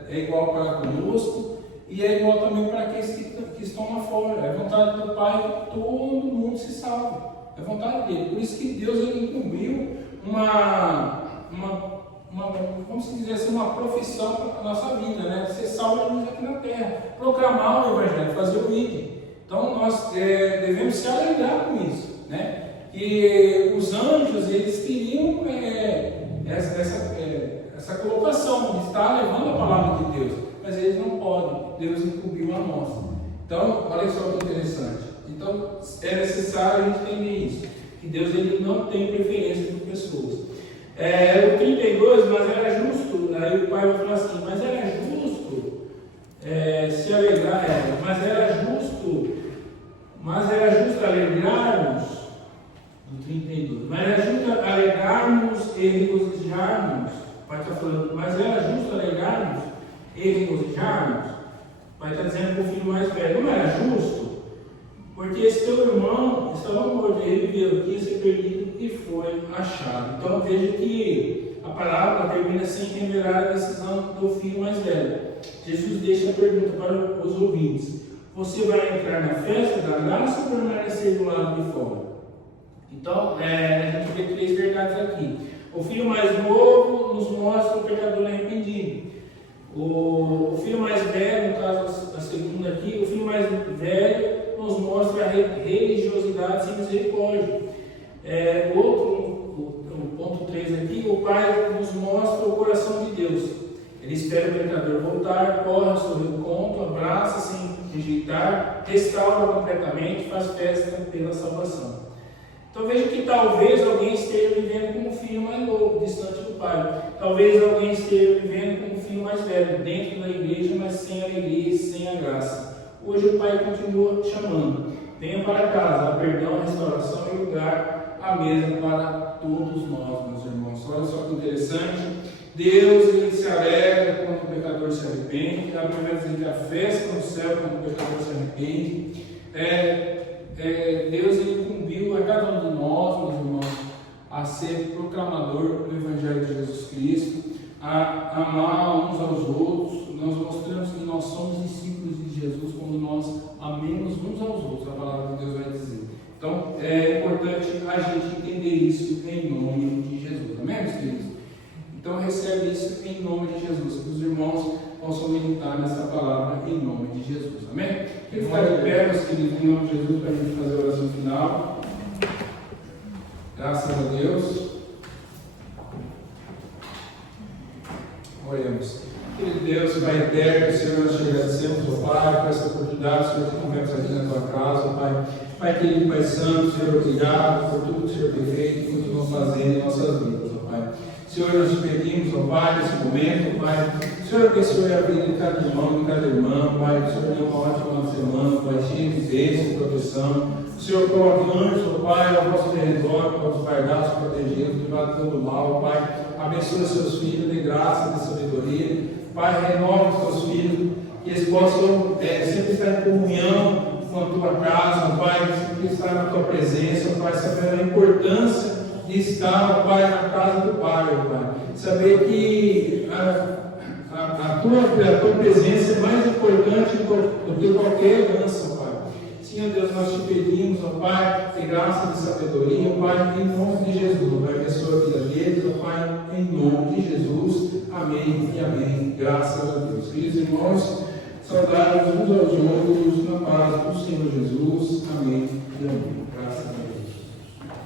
é igual para conosco e é igual também para aqueles que estão lá fora. É vontade do Pai que todo mundo se salve. É vontade dele. Por isso que Deus ele incumbiu uma vamos dizer assim, uma profissão para a nossa vida, né? Ser sal e luz aqui na terra, proclamar o Evangelho, fazer o ID. Então nós devemos se alegrar com isso, né? E os anjos, eles teriam essa colocação de estar levando a palavra de Deus, mas eles não podem, Deus incumbiu a nós. Então, olha só que interessante. Então, é necessário a gente entender isso, que Deus ele não tem preferência por pessoas. O 32, mas era justo, aí o pai vai falar assim, mas era justo se alegrar, mas era justo alegrarmos, do 32, mas era justo alegrarmos e regozijarmos, o pai está falando, mas era justo alegrarmos e regozijarmos, o pai está dizendo para o filho mais velho, não era justo, porque esse teu irmão estava morto, ele veio aqui ser perdido e foi achado. Então veja que a palavra termina sem revelar a decisão do filho mais velho. Jesus deixa a pergunta para os ouvintes: você vai entrar na festa da graça ou permanecer do lado de fora? Então, a gente vê três verdades aqui. O filho mais novo nos mostra o pecador arrependido. O filho mais velho, no caso a segunda aqui, o filho mais velho nos mostra a religiosidade sem misericórdia. O ponto 3 aqui, o pai nos mostra o coração de Deus. Ele espera o pecador voltar, corre ao seu encontro, abraça sem rejeitar, restaura completamente, faz festa pela salvação. Então veja que talvez alguém esteja vivendo como um filho mais novo, distante do pai. Talvez alguém esteja vivendo como um filho mais velho, dentro da igreja, mas sem alegria e sem a graça. Hoje o pai continua chamando: venha para casa, há perdão, restauração e lugar à mesa para todos nós, meus irmãos. Olha só que interessante. Deus ele se alegra quando o pecador se arrepende. A Bíblia diz que a festa no céu quando o pecador se arrepende. Deus ele incumbiu a cada um de nós, meus irmãos, a ser proclamador do Evangelho de Jesus Cristo, a amar uns aos outros. Nós mostramos que nós somos discípulos de Jesus quando nós amemos uns aos outros, a palavra de Deus vai dizer. Então é importante a gente entender isso em nome de Jesus, amém, meus queridos? Então recebe isso em nome de Jesus, que os irmãos possam meditar nessa palavra em nome de Jesus, amém? Quem está de pé, meus queridos, em nome de Jesus, para a gente fazer a oração final. Graças a Deus. Oremos. Querido Deus, Pai eterno, Senhor, nós te agradecemos, ó Pai, por essa oportunidade, Senhor, que tivemos aqui na tua casa, Pai. Pai querido, Pai Santo, Senhor, obrigado por tudo que o Senhor tem feito e continua fazendo em nossas vidas, ó Pai. Senhor, nós te pedimos, ó Pai, nesse momento, Pai, Senhor, abençoe a vida de cada irmão, de cada irmã, Pai, que o Senhor dê uma ótima semana, Pai, cheio de bênção e proteção. O Senhor coloque anjos, ó Pai, ao nosso redor, para os guardados, protegê-los, livrar de todo mal, Pai. Abençoe seus filhos de graça, de sabedoria. Pai, renova os teus filhos, que eles possam sempre estar em comunhão com a tua casa, Pai, sempre estar na tua presença, Pai, saber a importância de estar, Pai, na casa do Pai, Pai. Saber que a tua presença é mais importante do que qualquer herança, Pai. Sim, ó Deus, nós te pedimos, ó Pai, de graça, de sabedoria, Pai, em nome de Jesus, Pai, abençoa a vida deles, ó Pai, em nome de Jesus. Amém e amém. Graças a Deus. Queridos irmãos, saudar uns aos outros na paz do Senhor Jesus. Amém e amém.